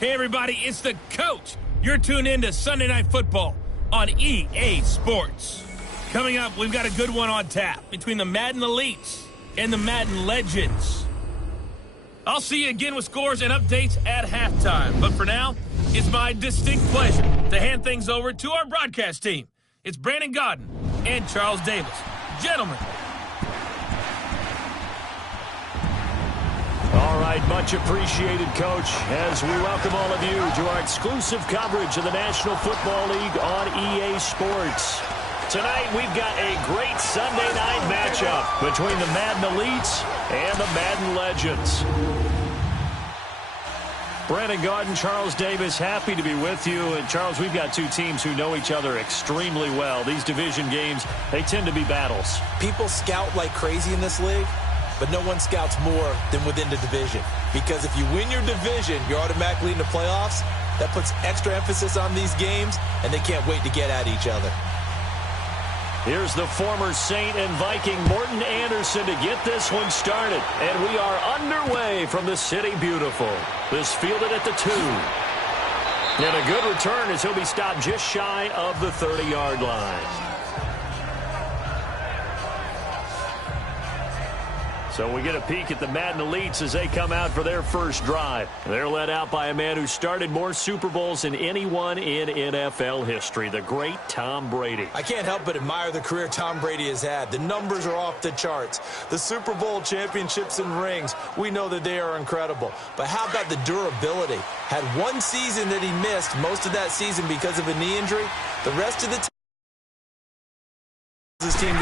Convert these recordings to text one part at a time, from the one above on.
Hey, everybody, it's the coach. You're tuned in to Sunday Night Football on EA Sports. Coming up, we've got a good one on tap between the Madden Elites and the Madden Legends. I'll see you again with scores and updates at halftime. But for now, it's my distinct pleasure to hand things over to our broadcast team. It's Brandon Godden and Charles Davis. Gentlemen. All right, much appreciated, Coach, as we welcome all of you to our exclusive coverage of the National Football League on EA Sports. Tonight, we've got a great Sunday night matchup between the Madden Elites and the Madden Legends. Brandon Godden, Charles Davis, happy to be with you. And, Charles, we've got two teams who know each other extremely well. These division games, they tend to be battles. People scout like crazy in this league, but no one scouts more than within the division. Because if you win your division, you're automatically in the playoffs. That puts extra emphasis on these games, and they can't wait to get at each other. Here's the former Saint and Viking Morton Anderson to get this one started. And we are underway from the City Beautiful. This fielded at the 2. And a good return as he'll be stopped just shy of the 30-yard line. So we get a peek at the Madden Elites as they come out for their first drive. They're led out by a man who started more Super Bowls than anyone in NFL history, the great Tom Brady. I can't help but admire the career Tom Brady has had. The numbers are off the charts. The Super Bowl championships and rings, we know that they are incredible. But how about the durability? Had one season that he missed, most of that season because of a knee injury. The rest of the time, his team.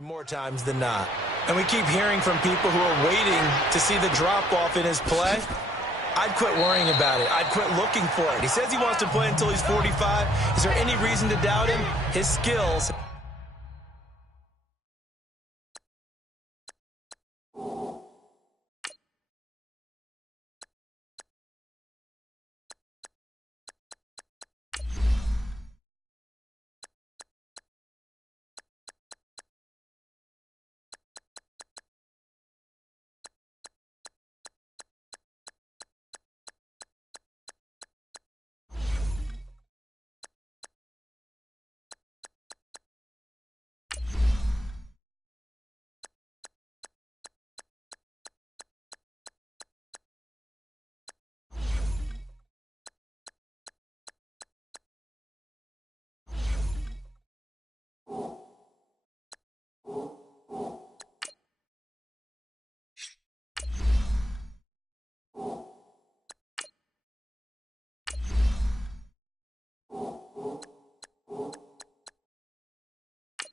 More times than not. And we keep hearing from people who are waiting to see the drop-off in his play. I'd quit worrying about it. I'd quit looking for it. He says he wants to play until he's 45. Is there any reason to doubt him? His skills.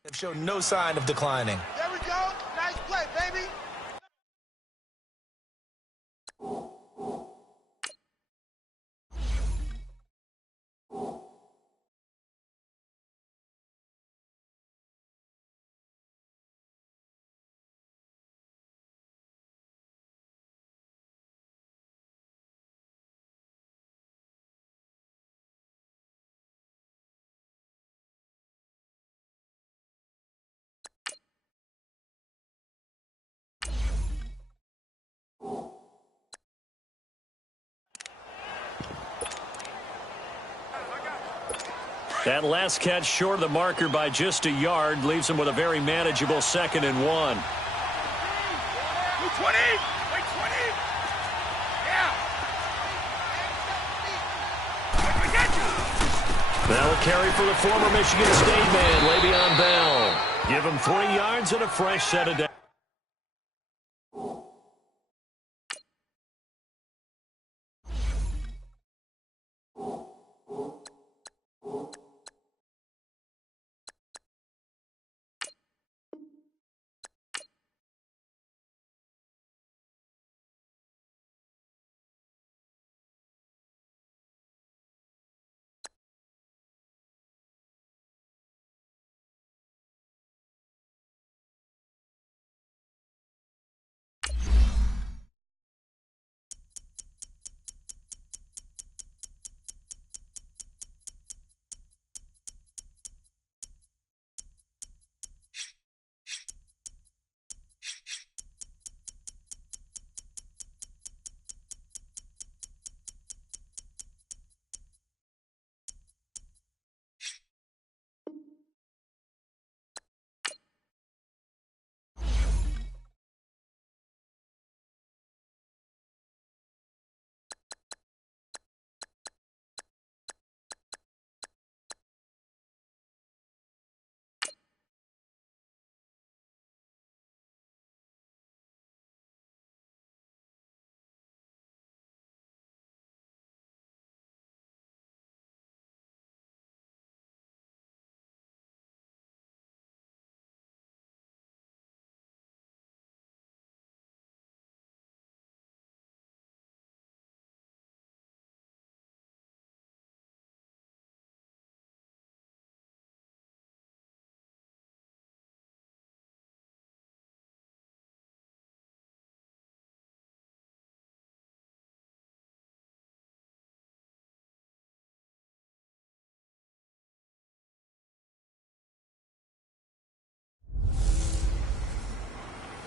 Have shown no sign of declining. There we go. Nice play, baby. That last catch short of the marker by just a yard leaves him with a very manageable 2nd and 1. 20. Wait, 20. Yeah. That'll carry for the former Michigan State man, Le'Veon Bell. Give him 3 yards and a fresh set of downs.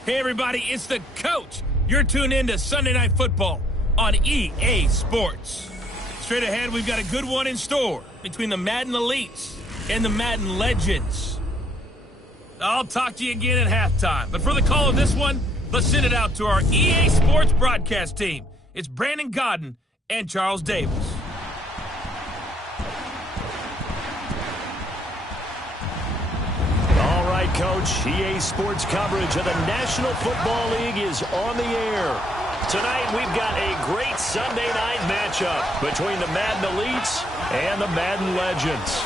Hey, everybody, it's the coach. You're tuned in to Sunday Night Football on EA Sports. Straight ahead, we've got a good one in store between the Madden Elites and the Madden Legends. I'll talk to you again at halftime. But for the call of this one, let's send it out to our EA Sports broadcast team. It's Brandon Godden and Charles Davis. All right, Coach. EA Sports coverage of the National Football League is on the air. Tonight, we've got a great Sunday night matchup between the Madden Elites and the Madden Legends.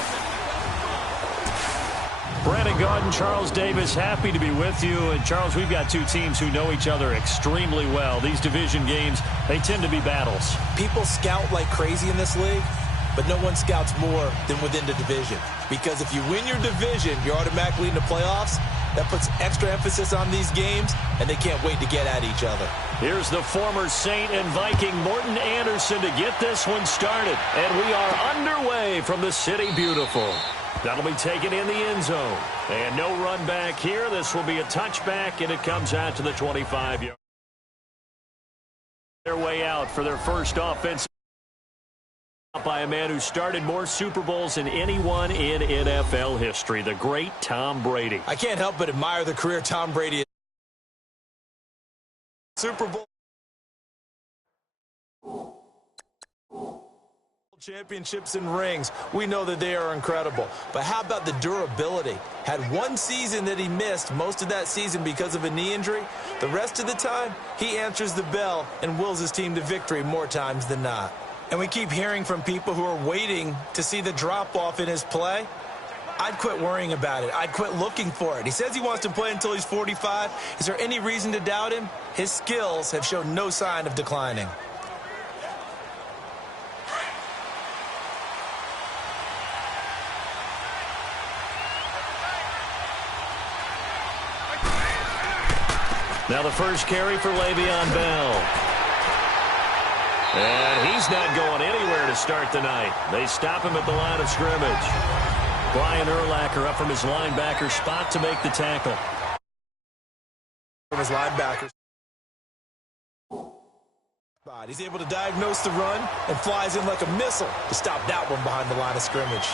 Brandon Godden, Charles Davis, happy to be with you. And, Charles, we've got two teams who know each other extremely well. These division games, they tend to be battles. People scout like crazy in this league, but no one scouts more than within the division. Because if you win your division, you're automatically in the playoffs. That puts extra emphasis on these games, and they can't wait to get at each other. Here's the former Saint and Viking Morton Anderson to get this one started. And we are underway from the City Beautiful. That'll be taken in the end zone. And no run back here. This will be a touchback, and it comes out to the 25-yard. Their way out for their first offense by a man who started more Super Bowls than anyone in NFL history, the great Tom Brady. I can't help but admire the career Tom Brady has. Super Bowl championships and rings. We know that they are incredible. But how about the durability? Had one season that he missed, most of that season because of a knee injury. The rest of the time, he answers the bell and wills his team to victory more times than not. And we keep hearing from people who are waiting to see the drop-off in his play. I'd quit worrying about it. I'd quit looking for it. He says he wants to play until he's 45. Is there any reason to doubt him? His skills have shown no sign of declining. Now the first carry for Le'Veon Bell. And he's not going anywhere to start the night. They stop him at the line of scrimmage. Brian Urlacher up from his linebacker spot to make the tackle. From his linebacker. He's able to diagnose the run and flies in like a missile to stop that one behind the line of scrimmage.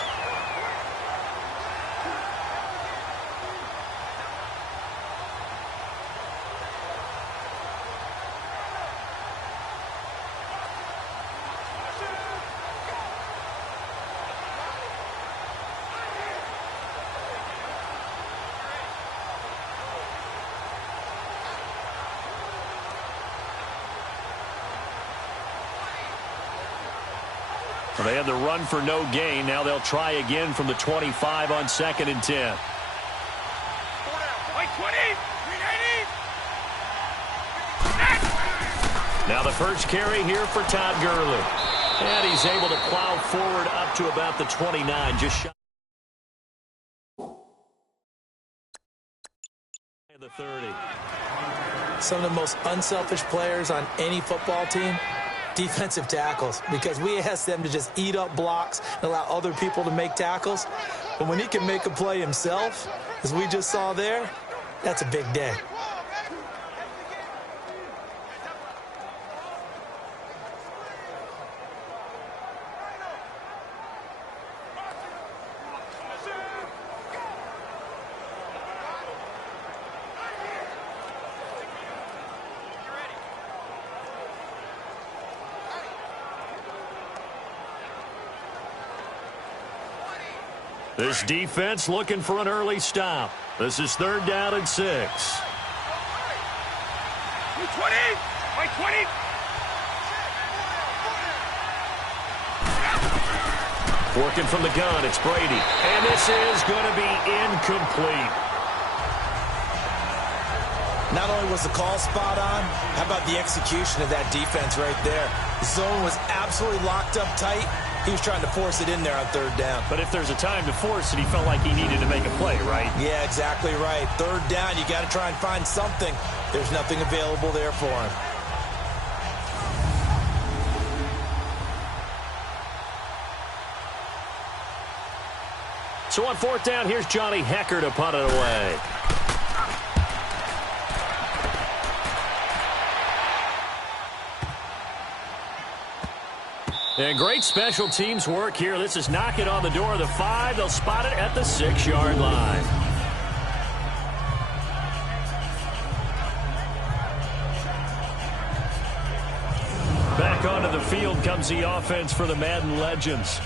They had the run for no gain. Now they'll try again from the 25 on 2nd and 10. Now the first carry here for Todd Gurley. And he's able to plow forward up to about the 29. Just shy of the 30. Some of the most unselfish players on any football team, defensive tackles, because we ask them to just eat up blocks and allow other people to make tackles. But when he can make a play himself, as we just saw there, that's a big day. This defense looking for an early stop. This is 3rd down and 6. 20! 20! Working from the gun, it's Brady. And this is going to be incomplete. Not only was the call spot on, how about the execution of that defense right there? The zone was absolutely locked up tight. He was trying to force it in there on 3rd down. But if there's a time to force it, he felt like he needed to make a play, right? Yeah, exactly right. 3rd down, you got to try and find something. There's nothing available there for him. So on 4th down, here's Johnny Hecker to punt it away. And great special teams work here. This is knocking on the door of the 5. They'll spot it at the 6-yard line. Back onto the field comes the offense for the Madden Legends.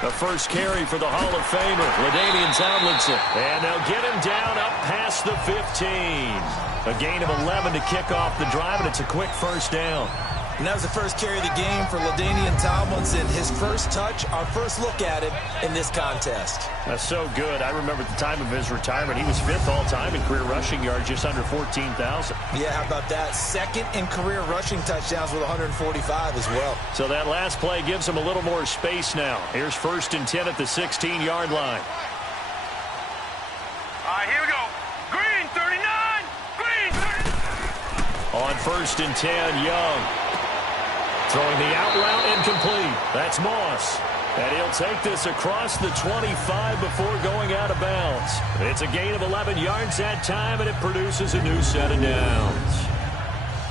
The first carry for the Hall of Famer, LaDainian Tomlinson. And they'll get him down up past the 15. A gain of 11 to kick off the drive, and it's a quick first down. And that was the first carry of the game for LaDainian Tomlinson. His first touch, our first look at him in this contest. That's so good. I remember at the time of his retirement, he was 5th all-time in career rushing yards, just under 14,000. Yeah, how about that? 2nd in career rushing touchdowns with 145 as well. So that last play gives him a little more space now. Here's 1st and 10 at the 16-yard line. All right, here we go. Green, 39. Green, 39. On 1st and 10, Young. Throwing the out route incomplete. That's Moss. And he'll take this across the 25 before going out of bounds. It's a gain of 11 yards that time, and it produces a new set of downs.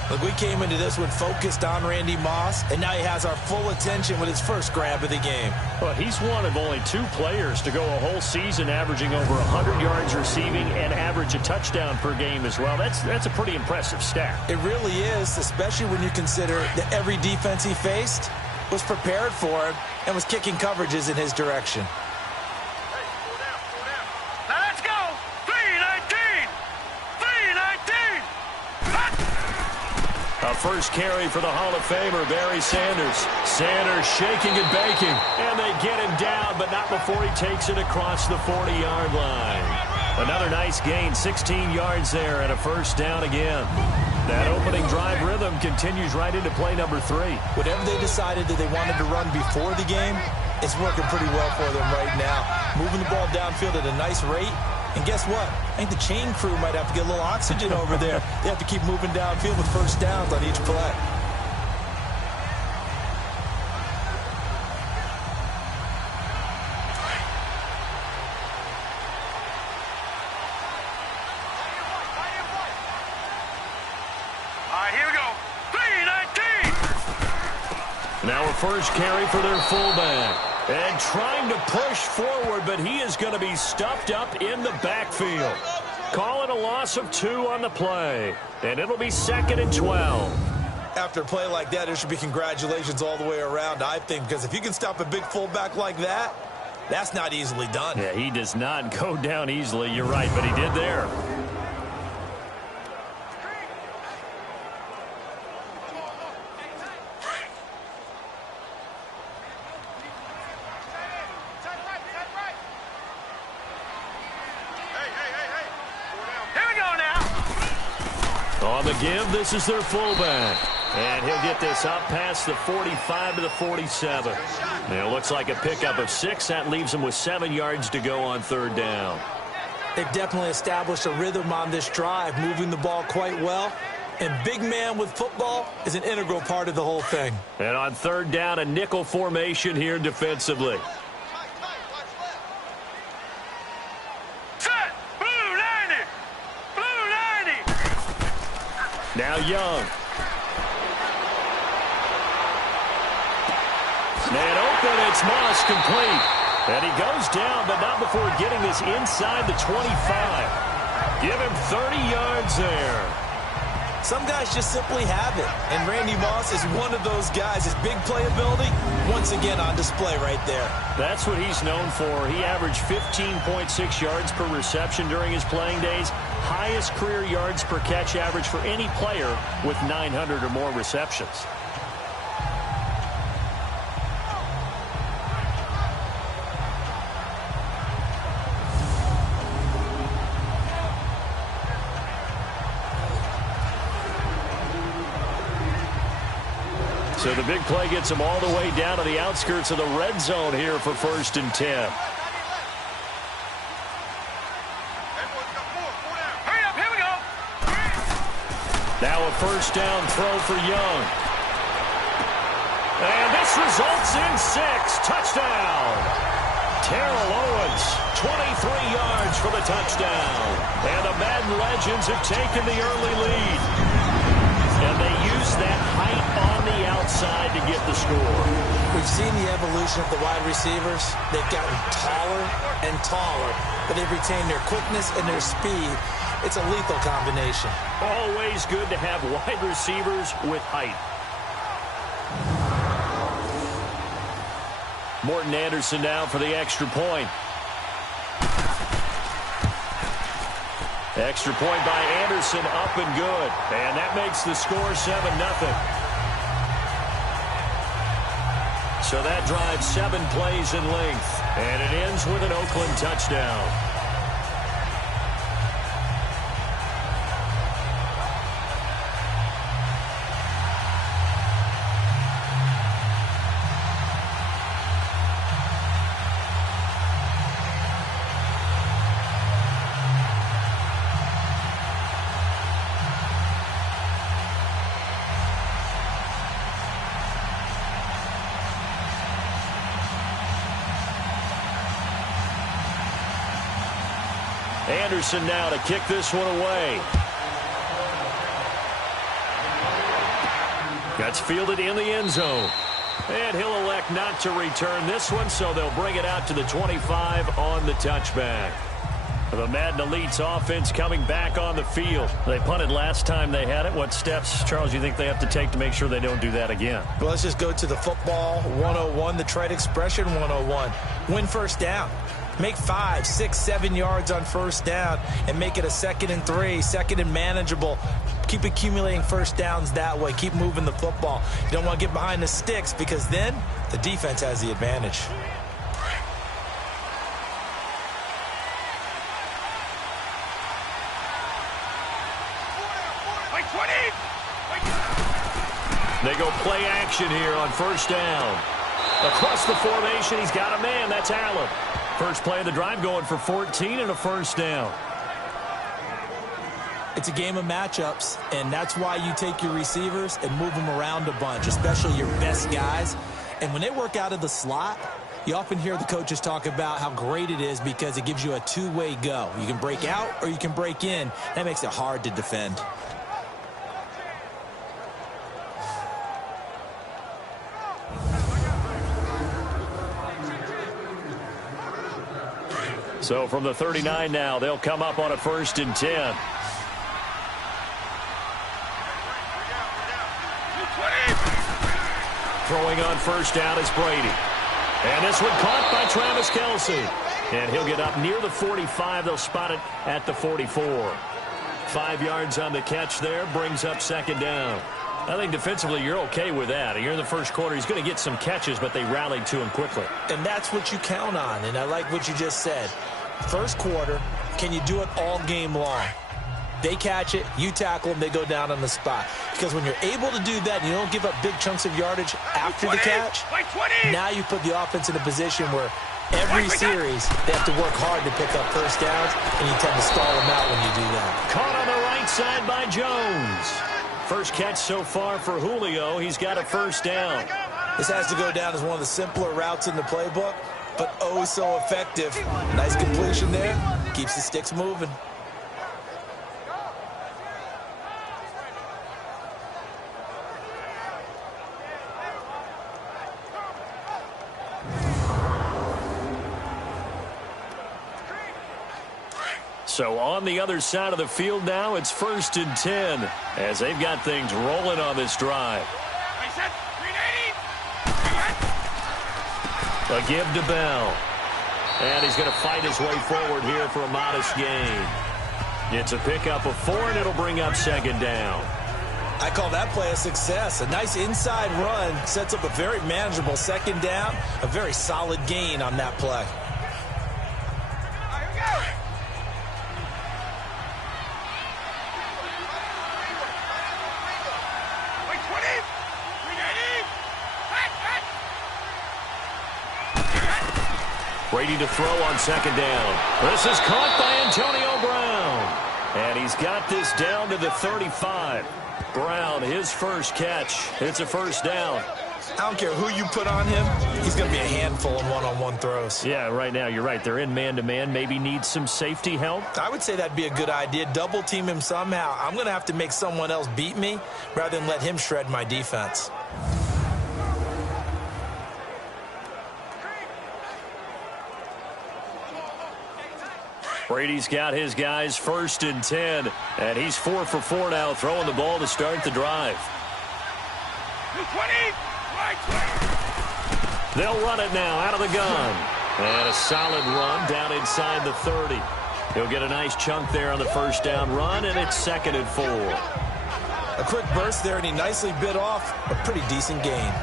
Look, we came into this one focused on Randy Moss, and now he has our full attention with his first grab of the game. Well, he's one of only 2 players to go a whole season averaging over 100 yards receiving and average a touchdown per game as well. That's a pretty impressive stat. It really is, especially when you consider that every defense he faced was prepared for him and was kicking coverages in his direction. Now let's go. 319. 319. A first carry for the Hall of Famer, Barry Sanders. Sanders shaking and baking. And they get him down, but not before he takes it across the 40-yard line. Another nice gain, 16 yards there, and a first down again. That opening drive rhythm continues right into play number 3. Whatever they decided that they wanted to run before the game, it's working pretty well for them right now. Moving the ball downfield at a nice rate. And guess what? I think the chain crew might have to get a little oxygen over there. They have to keep moving downfield with first downs on each play. All right, here we go. 319. Now a first carry for their fullback. And trying to push forward, but he is going to be stuffed up in the backfield. Calling a loss of 2 on the play. And it'll be 2nd and 12. After a play like that, there should be congratulations all the way around, I think, because if you can stop a big fullback like that, that's not easily done. Yeah, he does not go down easily. You're right, but he did there. On the give, this is their fullback. And he'll get this up past the 45 to the 47. And it looks like a pickup of 6. That leaves him with 7 yards to go on 3rd down. They've definitely established a rhythm on this drive, moving the ball quite well. And big man with football is an integral part of the whole thing. And on 3rd down, a nickel formation here defensively. Set. Blue 90. Blue 90. Now Young. And open, it's Moss complete. And he goes down, but not before getting this inside the 25. Give him 30 yards there. Some guys just simply have it, and Randy Moss is one of those guys. His big playability, once again on display right there. That's what he's known for. He averaged 15.6 yards per reception during his playing days. Highest career yards per catch average for any player with 900 or more receptions. So the big play gets them all the way down to the outskirts of the red zone here for 1st and 10. Hurry up, here we go. Now a 1st down throw for Young. And this results in 6. Touchdown. Terrell Owens, 23 yards for the touchdown. And the Madden Legends have taken the early lead. And they use that height on the outside to get the score. We've seen the evolution of the wide receivers. They've gotten taller and taller, but they've retained their quickness and their speed. It's a lethal combination. Always good to have wide receivers with height. Morton Anderson now for the extra point. Extra point by Anderson, up and good. And that makes the score 7-0. So that drives 7 plays in length. And it ends with an Oakland touchdown. Anderson now to kick this one away. That's fielded in the end zone. And he'll elect not to return this one, so they'll bring it out to the 25 on the touchback. The Madden Elites offense coming back on the field. They punted last time they had it. What steps, Charles, you think they have to take to make sure they don't do that again? Well, let's just go to the football 101, the trade expression 101. Win 1st down. Make 5, 6, 7 yards on 1st down and make it a 2nd and 3, 2nd and manageable. Keep accumulating 1st downs that way. Keep moving the football. You don't want to get behind the sticks because then the defense has the advantage. They go play action here on 1st down. Across the formation, he's got a man. That's Allen. First play of the drive going for 14 and a 1st down. It's a game of matchups, and that's why you take your receivers and move them around a bunch, especially your best guys. And when they work out of the slot, you often hear the coaches talk about how great it is because it gives you a two-way go. You can break out or you can break in. That makes it hard to defend. So from the 39 now, they'll come up on a 1st and 10. Throwing on 1st down is Brady. And this one caught by Travis Kelce. And he'll get up near the 45. They'll spot it at the 44. 5 yards on the catch there, brings up 2nd down. I think defensively you're okay with that. You're in the 1st quarter. He's going to get some catches, but they rallied to him quickly. And that's what you count on, and I like what you just said. 1st quarter, can you do it all game long? They catch it, you tackle them, they go down on the spot. Because when you're able to do that and you don't give up big chunks of yardage after the catch, now you put the offense in a position where every series they have to work hard to pick up 1st downs, and you tend to stall them out when you do that. Caught on the right side by Jones. First catch so far for Julio. He's got a 1st down. This has to go down as one of the simpler routes in the playbook, but oh so effective. Nice completion there. Keeps the sticks moving. So on the other side of the field now, it's 1st and 10 as they've got things rolling on this drive. A give to Bell. And he's going to fight his way forward here for a modest gain. It's a pickup of 4, and it'll bring up 2nd down. I call that play a success. A nice inside run sets up a very manageable 2nd down. A very solid gain on that play. Brady to throw on second down. This is caught by Antonio Brown. And he's got this down to the 35. Brown, his first catch. It's a first down. I don't care who you put on him. He's going to be a handful in one-on-one throws. Yeah, right now, you're right. They're in man-to-man. Maybe need some safety help. I would say that'd be a good idea. Double team him somehow. I'm going to have to make someone else beat me rather than let him shred my defense. Brady's got his guys 1st and 10, and he's 4 for 4 now, throwing the ball to start the drive. 20. They'll run it now out of the gun. And a solid run down inside the 30. He'll get a nice chunk there on the first down run, and it's 2nd and 4. A quick burst there, and he nicely bit off a pretty decent gain.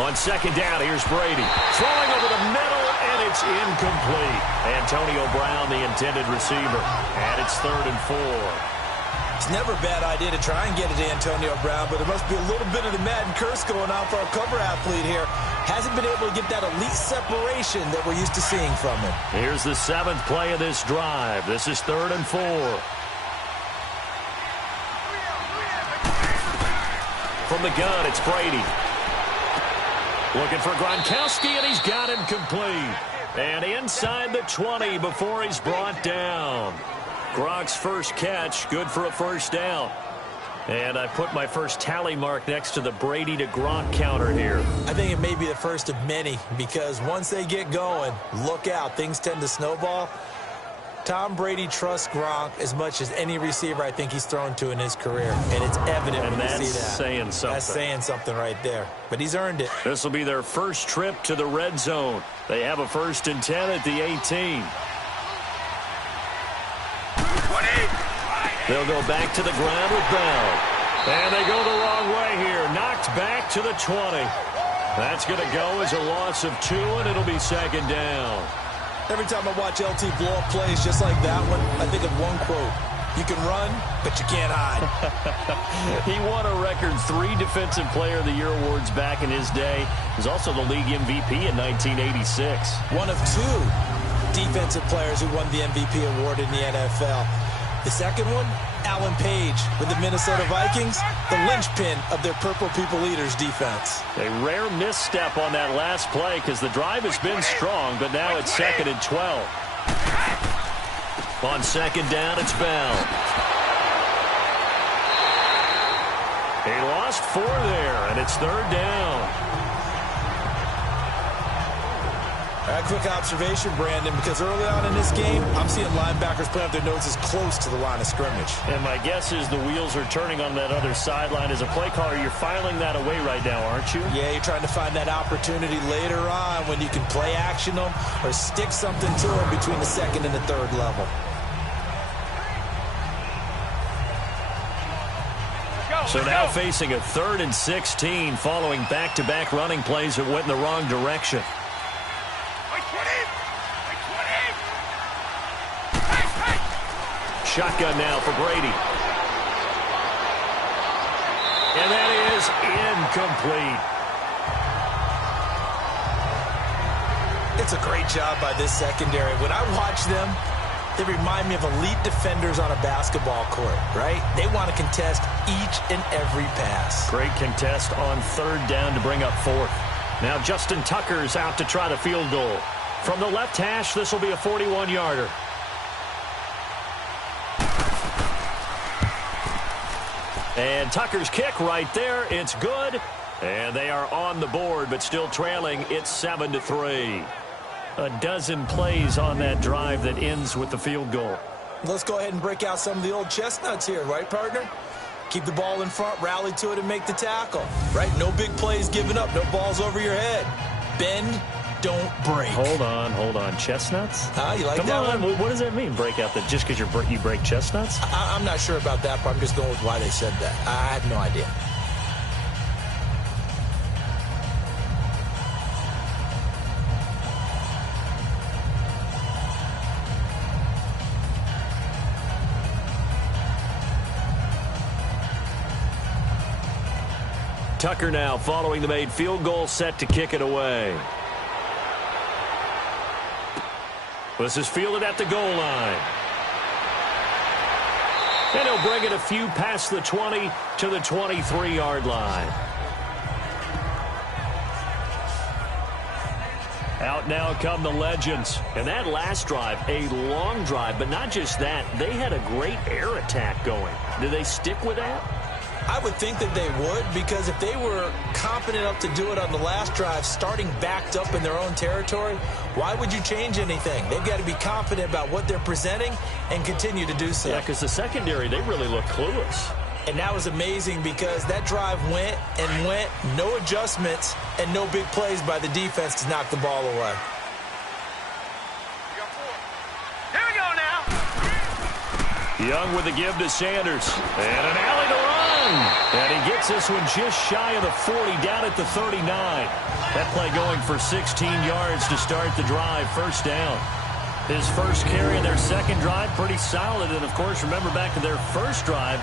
On second down, here's Brady. Throwing over the middle, and it's incomplete. Antonio Brown, the intended receiver. And it's 3rd and 4. It's never a bad idea to try and get it to Antonio Brown, but there must be a little bit of the Madden curse going on for our cover athlete here. Hasn't been able to get that elite separation that we're used to seeing from him. Here's the 7th play of this drive. This is 3rd and 4. From the gun, it's Brady. Looking for Gronkowski, and he's got him complete. And inside the 20 before he's brought down. Gronk's first catch, good for a first down. And I put my first tally mark next to the Brady to Gronk counter here. I think it may be the first of many, because once they get going, look out, things tend to snowball. Tom Brady trusts Gronk as much as any receiver I think he's thrown to in his career. And it's evident when you see that. Saying something. That's saying something right there. But he's earned it. This will be their first trip to the red zone. They have a 1st and 10 at the 18. 20. They'll go back to the ground with Bell. And they go the wrong way here. Knocked back to the 20. That's going to go as a loss of 2, and it'll be 2nd down. Every time I watch LT blow up plays just like that one, I think of one quote. You can run, but you can't hide. He won a record 3 Defensive Player of the Year awards back in his day. He was also the league MVP in 1986. One of 2 defensive players who won the MVP award in the NFL. The second one, Alan Page with the Minnesota Vikings, the linchpin of their Purple People Eaters defense. A rare misstep on that last play because the drive has been strong, but now it's 2nd and 12. On second down, it's Bell. He lost 4 there, and it's 3rd down. A quick observation, Brandon, because early on in this game, I'm seeing linebackers put up their noses close to the line of scrimmage. And my guess is the wheels are turning on that other sideline. As a play caller, you're filing that away right now, aren't you? Yeah, you're trying to find that opportunity later on when you can play action them or stick something to them between the 2nd and the 3rd level. So now facing a 3rd and 16 following back-to-back running plays that went in the wrong direction. Shotgun now for Brady. And that is incomplete. It's a great job by this secondary. When I watch them, they remind me of elite defenders on a basketball court, right? They want to contest each and every pass. Great contest on 3rd down to bring up 4th. Now Justin Tucker's out to try the field goal. From the left hash, this will be a 41-yarder. And Tucker's kick right there. It's good. And they are on the board, but still trailing. It's 7-3. A dozen plays on that drive that ends with the field goal. Let's go ahead and break out some of the old chestnuts here, right, partner? Keep the ball in front, rally to it, and make the tackle, right? No big plays given up, no balls over your head. Bend, don't break. Hold on. Chestnuts? You like Come that on. one? What does that mean, break out? Just because you break chestnuts? I'm not sure about that, but I'm just going with why they said that. I have no idea. Tucker now following the made field goal, set to kick it away. This is fielded at the goal line. And he'll bring it a few past the 20 to the 23-yard line. Out now come the Legends. And that last drive, a long drive, but not just that. They had a great air attack going. Do they stick with that? I would think that they would, because if they were confident enough to do it on the last drive, starting backed up in their own territory, why would you change anything? They've got to be confident about what they're presenting and continue to do so. Yeah, because the secondary, they really look clueless. And that was amazing because that drive went and went, no adjustments, and no big plays by the defense to knock the ball away. Here we go now. Young with the give to Sanders. And an alley to run. And he gets this one just shy of the 40, down at the 39. That play going for 16 yards to start the drive, first down. His first carry in their second drive, pretty solid. And, of course, remember back to their first drive,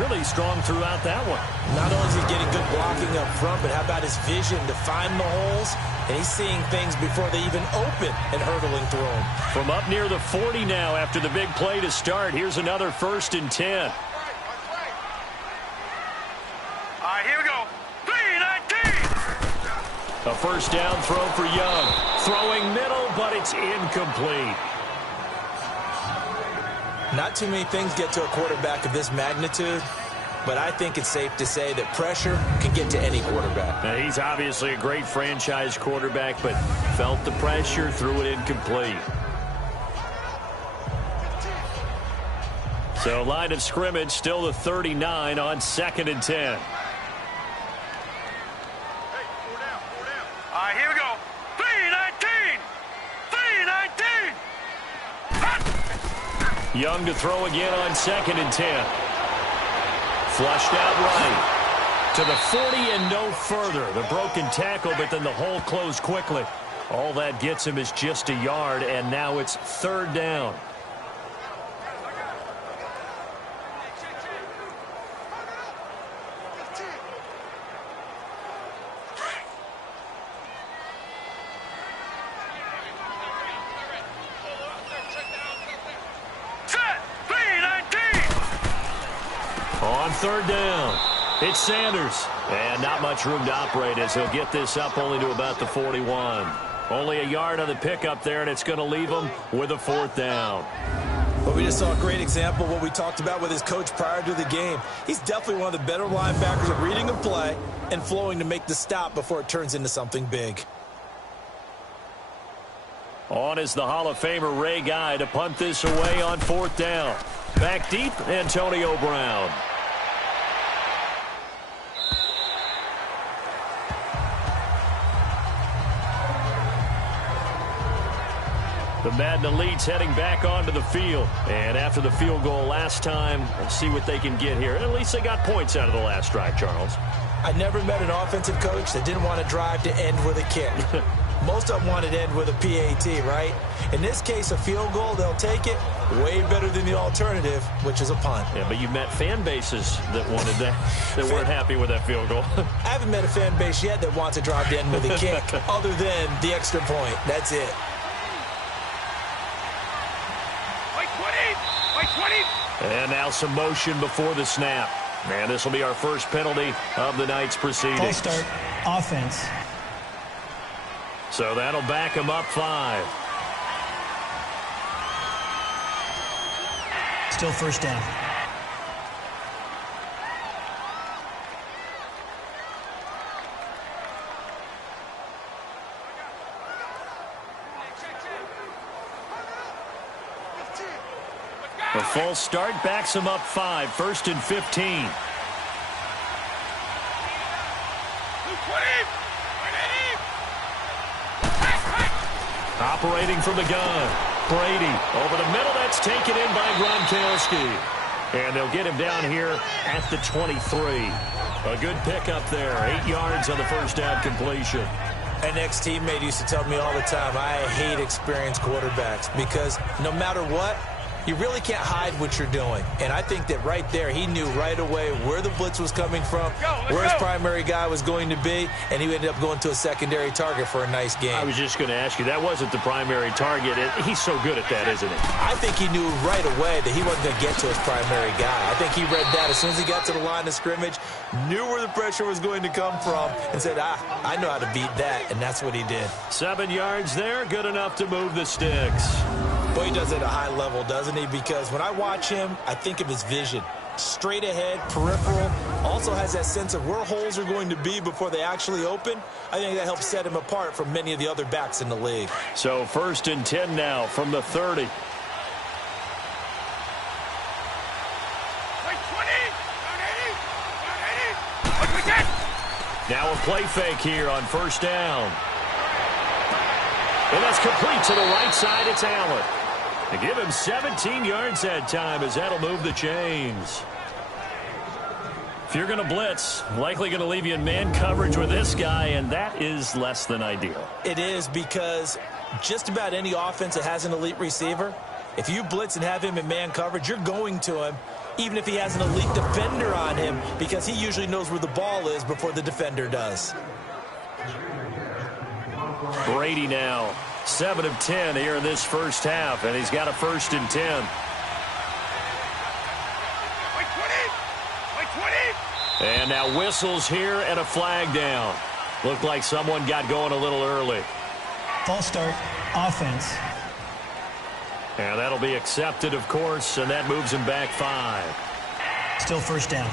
really strong throughout that one. Not only is he getting good blocking up front, but how about his vision to find the holes? And he's seeing things before they even open and hurdling through them. From up near the 40 now after the big play to start. Here's another 1st and 10. All right, here we go. 3-19. A first down throw for Young. Throwing middle, but it's incomplete. Not too many things get to a quarterback of this magnitude, but I think it's safe to say that pressure can get to any quarterback. Now, he's obviously a great franchise quarterback, but felt the pressure, threw it incomplete. So line of scrimmage, still the 39 on 2nd and 10. All right, here we go. 3-19. 3-19. Young to throw again on 2nd and 10. Flushed out right to the 40 and no further. The broken tackle, but then the hole closed quickly. All that gets him is just a yard, and now it's 3rd down. On 3rd down, it's Sanders. And not much room to operate as he'll get this up only to about the 41. Only a yard on the pickup there, and it's going to leave him with a 4th down. But we just saw a great example of what we talked about with his coach prior to the game. He's definitely one of the better linebackers at reading a play and flowing to make the stop before it turns into something big. On is the Hall of Famer Ray Guy to punt this away on 4th down. Back deep, Antonio Brown. The Madden Elites heading back onto the field. And after the field goal last time, we'll see what they can get here. And at least they got points out of the last drive, Charles. I never met an offensive coach that didn't want to drive to end with a kick. Most of them wanted to end with a PAT, right? In this case, a field goal, they'll take it. Way better than the alternative, which is a punt. Yeah, but you met fan bases that wanted that, that weren't happy with that field goal. I haven't met a fan base yet that wants to drive to end with a kick, other than the extra point. That's it. And now some motion before the snap. And this will be our first penalty of the night's proceedings. False start, offense. So that'll back him up 5. Still first down. A false start backs him up 5. 1st and 15. Operating from the gun. Brady over the middle. That's taken in by Gronkowski. And they'll get him down here at the 23. A good pickup there. 8 yards on the first down completion. An ex-teammate used to tell me all the time, I hate experienced quarterbacks because no matter what, You really can't hide what you're doing. And I think that right there, he knew right away where the blitz was coming from, where his primary guy was going to be, and he ended up going to a secondary target for a nice game. I was just going to ask you, that wasn't the primary target. He's so good at that, isn't he? I think he knew right away that he wasn't going to get to his primary guy. I think he read that as soon as he got to the line of scrimmage, knew where the pressure was going to come from, and said, I know how to beat that, and that's what he did. 7 yards there, good enough to move the sticks. Boy, he does it at a high level, doesn't he? Because when I watch him, I think of his vision. Straight ahead, peripheral, also has that sense of where holes are going to be before they actually open. I think that helps set him apart from many of the other backs in the league. So 1st and 10 now from the 30. Now a play fake here on 1st down. And that's complete to the right side. It's Allen. They give him 17 yards that time as that'll move the chains. If you're going to blitz, likely going to leave you in man coverage with this guy, and that is less than ideal. It is, because just about any offense that has an elite receiver, if you blitz and have him in man coverage, you're going to him, even if he has an elite defender on him, because he usually knows where the ball is before the defender does. Brady now, 7 of 10 here in this first half, and he's got a 1st and 10. And now whistles here and a flag down. Looked like someone got going a little early. False start, offense. And that'll be accepted, of course, and that moves him back 5. Still 1st down.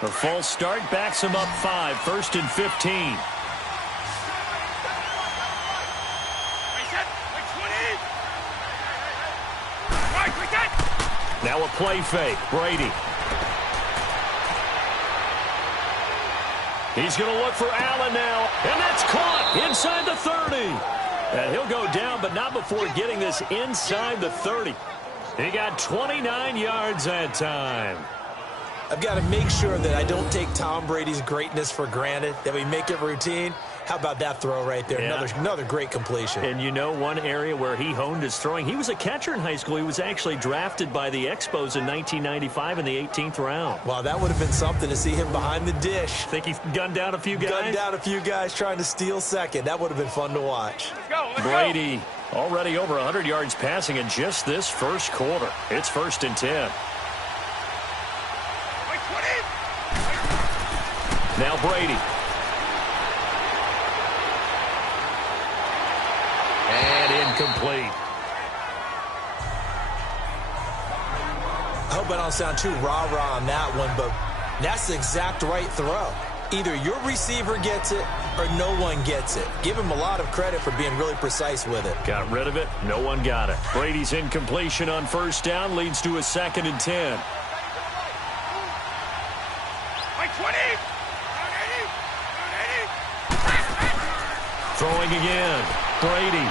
The false start backs him up 5, 1st and 15. Now a play fake, Brady. He's going to look for Allen now, and that's caught inside the 30. And he'll go down, but not before getting this inside the 30. He got 29 yards that time. I've got to make sure that I don't take Tom Brady's greatness for granted, that we make it routine. How about that throw right there? Yeah. Another great completion. And you know one area where he honed his throwing? He was a catcher in high school. He was actually drafted by the Expos in 1995 in the 18th round. Wow, that would have been something to see him behind the dish. Think he gunned down a few guys? Gunned down a few guys trying to steal second. That would have been fun to watch. Let's Brady already over 100 yards passing in just this first quarter. It's 1st and 10. Now Brady. And incomplete. I hope I don't sound too rah-rah on that one, but that's the exact right throw. Either your receiver gets it or no one gets it. Give him a lot of credit for being really precise with it. Got rid of it. No one got it. Brady's incompletion on 1st down leads to a 2nd and 10. Throwing again. Brady.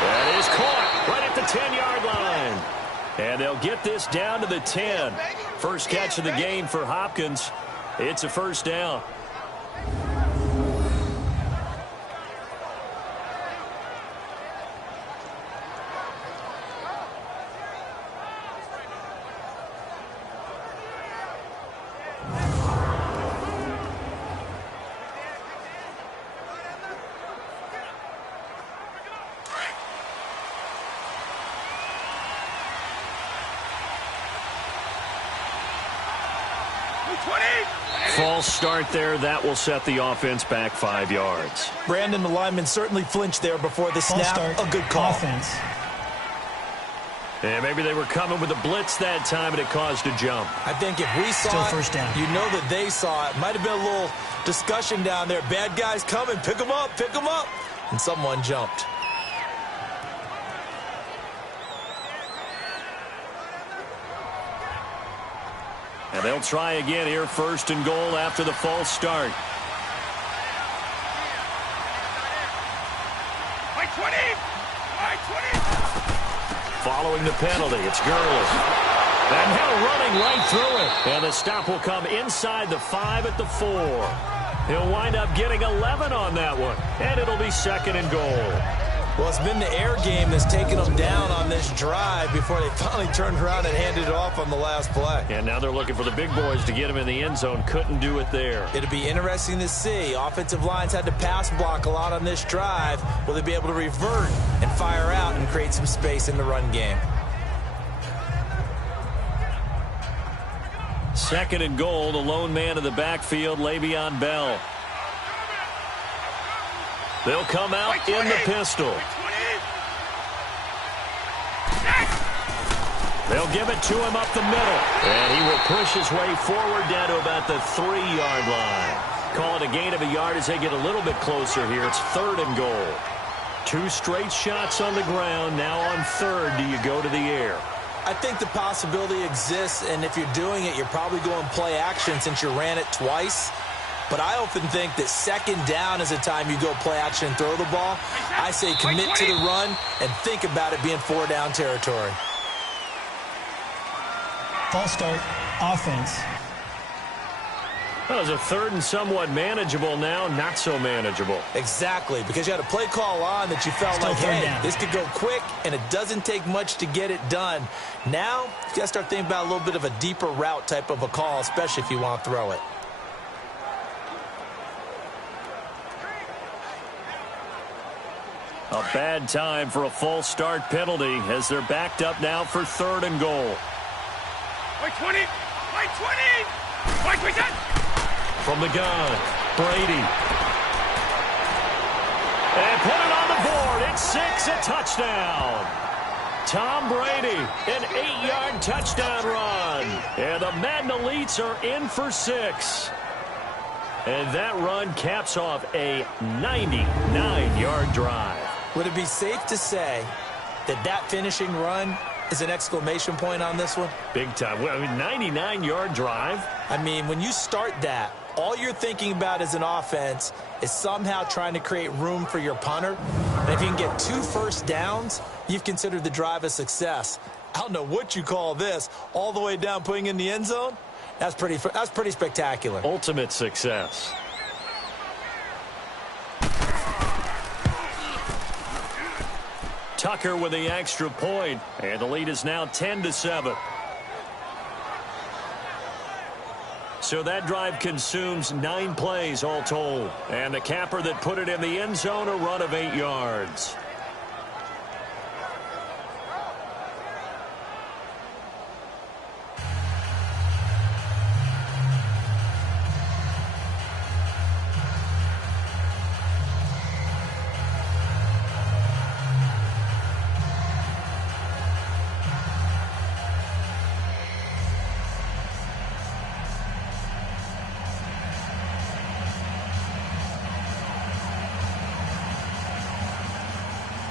That is caught right at the 10-yard line. And they'll get this down to the 10. First catch of the game for Hopkins. It's a 1st down. False start there. That will set the offense back 5 yards. Brandon, the lineman certainly flinched there before the snap. Start, a good call. Offense. And maybe they were coming with a blitz that time, and it caused a jump. I think if we saw Still 1st down. You know that they saw it. Might have been a little discussion down there. Bad guys coming. Pick them up. Pick them up. And someone jumped. And they'll try again here, 1st and goal after the false start. Following the penalty, it's Gurley. And now running right through it. And the stop will come inside the 5 at the 4. He'll wind up getting 11 on that one. And it'll be 2nd and goal. Well, it's been the air game that's taken them down on this drive before they finally turned around and handed it off on the last play. And now they're looking for the big boys to get him in the end zone. Couldn't do it there. It'll be interesting to see. Offensive lines had to pass block a lot on this drive. Will they be able to revert and fire out and create some space in the run game? 2nd and goal, the lone man in the backfield, Le'Veon Bell. They'll come out in the pistol. They'll give it to him up the middle. And he will push his way forward down to about the 3-yard line. Call it a gain of a yard as they get a little bit closer here. It's 3rd and goal. 2 straight shots on the ground. Now on 3rd, do you go to the air? I think the possibility exists, and if you're doing it, you're probably going play action since you ran it twice. But I often think that 2nd down is the time you go play action and throw the ball. I say commit to the run and think about it being 4-down territory. False start, offense. That was a 3rd and somewhat manageable now, not so manageable. Exactly, because you had a play call on that you felt Still like, third hey, down. this could go quick, and it doesn't take much to get it done. Now, you got to start thinking about a little bit of a deeper route type of a call, especially if you want to throw it. A bad time for a false start penalty as they're backed up now for 3rd and goal. White 20! White 20! White 20! From the gun, Brady. And put it on the board. It's 6, a touchdown. Tom Brady, an 8-yard touchdown run. And the Madden Elites are in for 6. And that run caps off a 99-yard drive. Would it be safe to say that that finishing run is an exclamation point on this one? Big time. Well, I mean, 99-yard drive. I mean, when you start that, all you're thinking about as an offense is somehow trying to create room for your punter. And if you can get 2 first downs, you've considered the drive a success. I don't know what you call this, all the way down putting in the end zone. That's pretty spectacular. Ultimate success. Tucker with the extra point, and the lead is now 10-7. So that drive consumes 9 plays all told. And the capper that put it in the end zone, a run of 8 yards.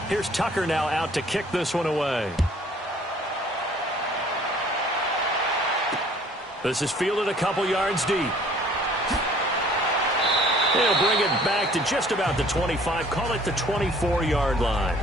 Here's Tucker now out to kick this one away. This is fielded a couple yards deep. They'll bring it back to just about the 25. Call it the 24-yard line.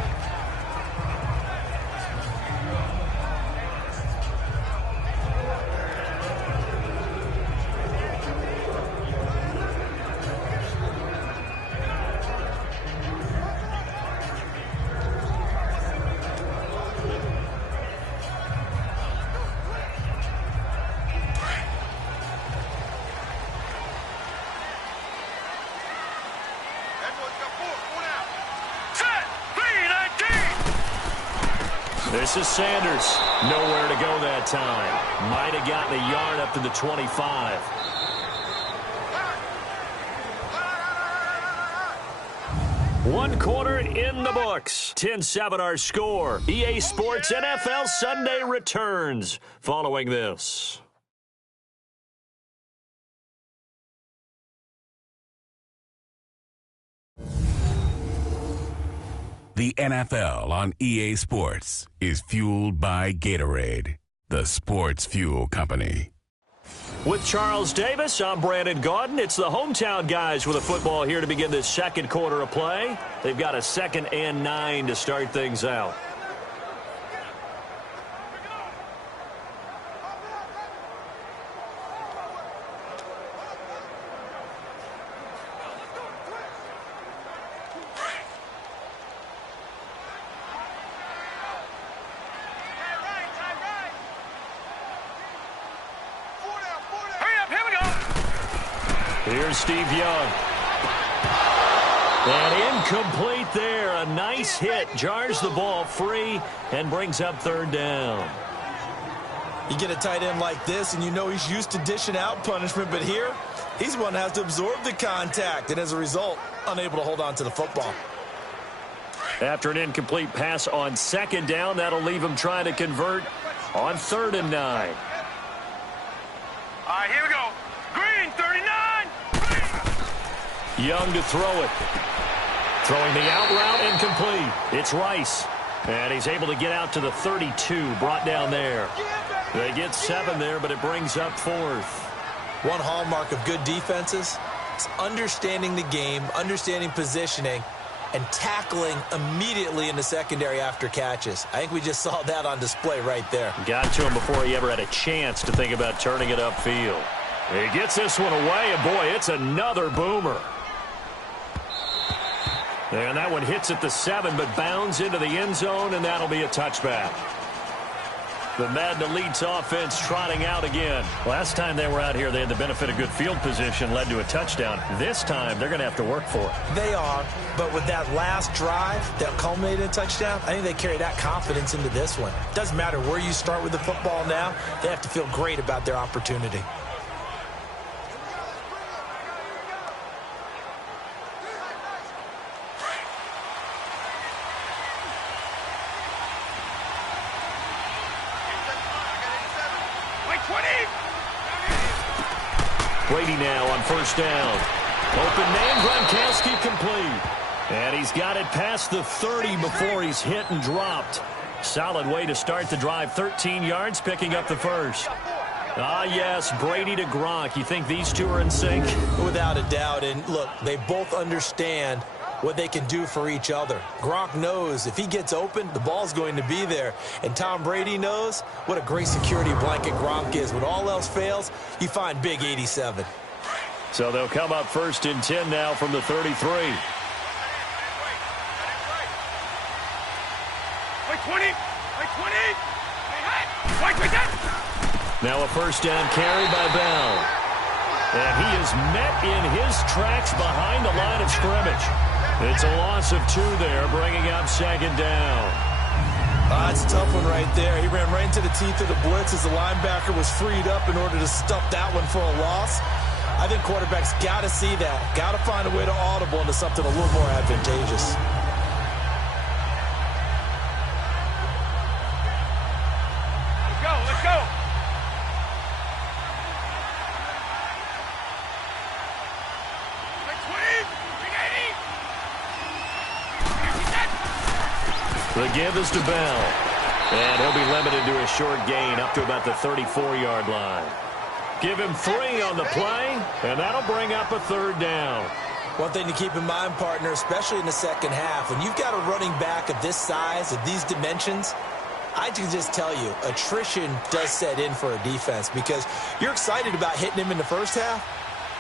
This is Sanders. Nowhere to go that time. Might have gotten a yard up to the 25. One quarter in the books. 10-7 our score. EA Sports NFL Sunday returns following this. The NFL on EA Sports is fueled by Gatorade, the sports fuel company. With Charles Davis, I'm Brandon Gaudin. It's the hometown guys with the football here to begin this second quarter of play. They've got a 2nd and 9 to start things out. Here's Steve Young. And incomplete there. A nice hit. Jars the ball free and brings up 3rd down. You get a tight end like this, and you know he's used to dishing out punishment, but here, he's one that has to absorb the contact, and as a result, unable to hold on to the football. After an incomplete pass on 2nd down, that'll leave him trying to convert on 3rd and 9. All right, here we go. Green, 39. Young to throw it. Throwing the out route incomplete. It's Rice. And he's able to get out to the 32, brought down there. They get 7 there, but it brings up 4th. One hallmark of good defenses is understanding the game, understanding positioning, and tackling immediately in the secondary after catches. I think we just saw that on display right there. Got to him before he ever had a chance to think about turning it upfield. He gets this one away, and boy, it's another boomer. And that one hits at the 7, but bounds into the end zone, and that'll be a touchback. The Madden Elites offense trotting out again. Last time they were out here, they had the benefit of good field position, led to a touchdown. This time, they're going to have to work for it. They are, but with that last drive that culminated in a touchdown, I think they carry that confidence into this one. Doesn't matter where you start with the football now, they have to feel great about their opportunity. Brady now on 1st down. Open man, Gronkowski complete. And he's got it past the 30 before he's hit and dropped. Solid way to start the drive. 13 yards, picking up the 1st. Ah, yes, Brady to Gronk. You think these two are in sync? Without a doubt. And look, they both understand what they can do for each other. Gronk knows if he gets open, the ball's going to be there. And Tom Brady knows what a great security blanket Gronk is. When all else fails, you find big 87. So they'll come up 1st and 10 now from the 33. Wait, 20. Wait, 20. Wait, 10. Now a 1st down carry by Bell. And he is met in his tracks behind the line of scrimmage. It's a loss of 2 there, bringing up 2nd down. It's a tough one right there. He ran right into the teeth of the blitz as the linebacker was freed up in order to stuff that one for a loss. I think quarterbacks got to see that. Got to find a way to audible into something a little more advantageous. Let's go, let's go. The give is to Bell. And he'll be limited to a short gain up to about the 34-yard line. Give him 3 on the play, and that'll bring up a 3rd down. One thing to keep in mind, partner, especially in the second half, when you've got a running back of this size, of these dimensions, I can just tell you, attrition does set in for a defense because you're excited about hitting him in the first half.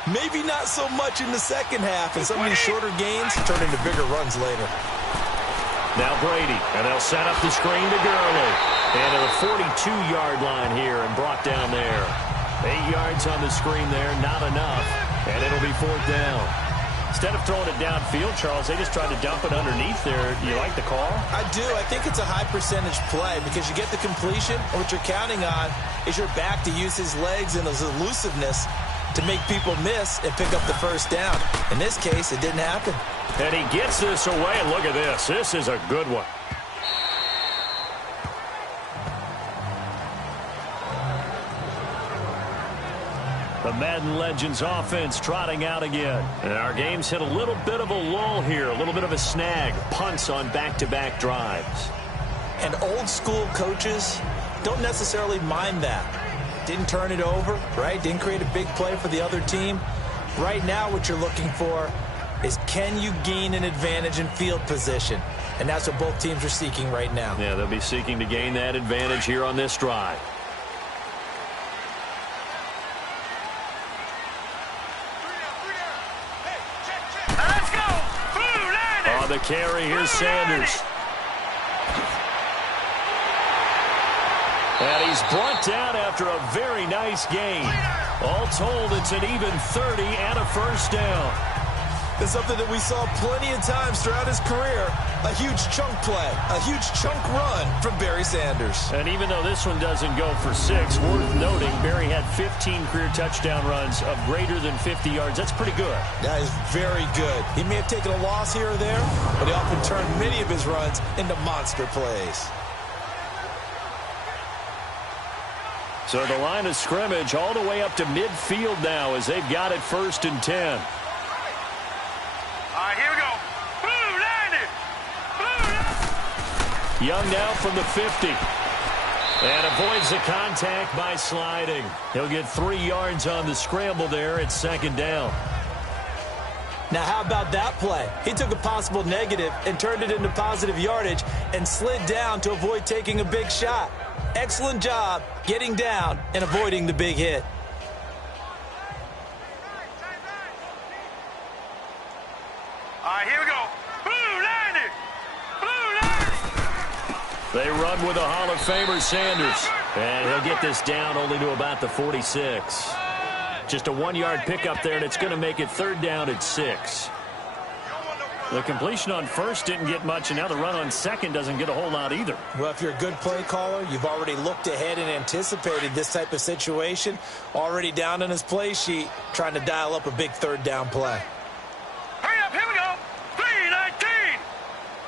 Maybe not so much in the second half, and some of these shorter gains turn into bigger runs later. Now Brady, and they'll set up the screen to Gurley. And to the 42-yard line here and brought down there. 8 yards on the screen there, not enough. And it'll be 4th down. Instead of throwing it downfield, Charles, they just tried to dump it underneath there. You like the call? I do. I think it's a high percentage play because you get the completion, and what you're counting on is your back to use his legs and his elusiveness to make people miss and pick up the 1st down. In this case, it didn't happen. And he gets this away, and look at this. This is a good one. The Madden Legends offense trotting out again. And our game's hit a little bit of a lull here, a little bit of a snag. Punts on back-to-back drives. And old school coaches don't necessarily mind that. didn't turn it over, right? Didn't create a big play for the other team. Right now what you're looking for is, can you gain an advantage in field position? And that's what both teams are seeking right now. Yeah, they'll be seeking to gain that advantage here on this drive. Let's go. On the carry, here's Sanders. And he's brought down after a very nice game. All told, it's an even 30 and a first down. It's something that we saw plenty of times throughout his career. A huge chunk play, a huge chunk run from Barry Sanders. And even though this one doesn't go for 6, worth noting, Barry had 15 career touchdown runs of greater than 50 yards. That's pretty good. That is very good. He may have taken a loss here or there, but he often turned many of his runs into monster plays. So the line of scrimmage all the way up to midfield now as they've got it 1st and 10. All right, here we go. Blue line it. Young now from the 50. And avoids the contact by sliding. He'll get 3 yards on the scramble there at 2nd down. Now, how about that play? He took a possible negative and turned it into positive yardage and slid down to avoid taking a big shot. Excellent job getting down and avoiding the big hit. All right, here we go. Blue line it. Blue line it. They run with a Hall of Famer, Sanders. And he'll get this down only to about the 46. Just a 1-yard pickup there, and it's going to make it 3rd down at 6. The completion on 1st didn't get much, and now the run on 2nd doesn't get a whole lot either. Well, if you're a good play caller, you've already looked ahead and anticipated this type of situation. Already down on his play sheet, trying to dial up a big 3rd down play. Hurry up, here we go. 319.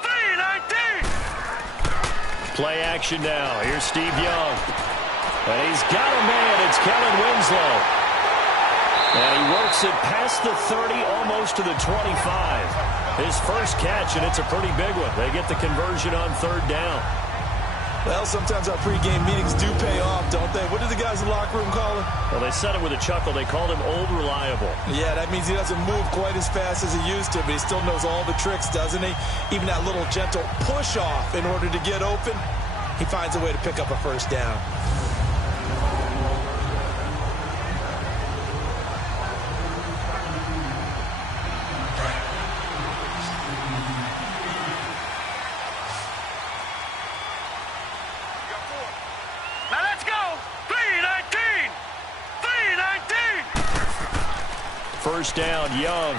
319. Play action now. Here's Steve Young. And he's got a man. It's Kellen Winslow. And he works it past the 30, almost to the 25. His first catch, and it's a pretty big one. They get the conversion on 3rd down. Well, sometimes our pregame meetings do pay off, don't they? What do the guys in the locker room call him? Well, they said it with a chuckle. They called him Old Reliable. Yeah, that means he doesn't move quite as fast as he used to, but he still knows all the tricks, doesn't he? Even that little gentle push-off in order to get open, he finds a way to pick up a 1st down. Now let's go. 319. 319. 1st down, Young.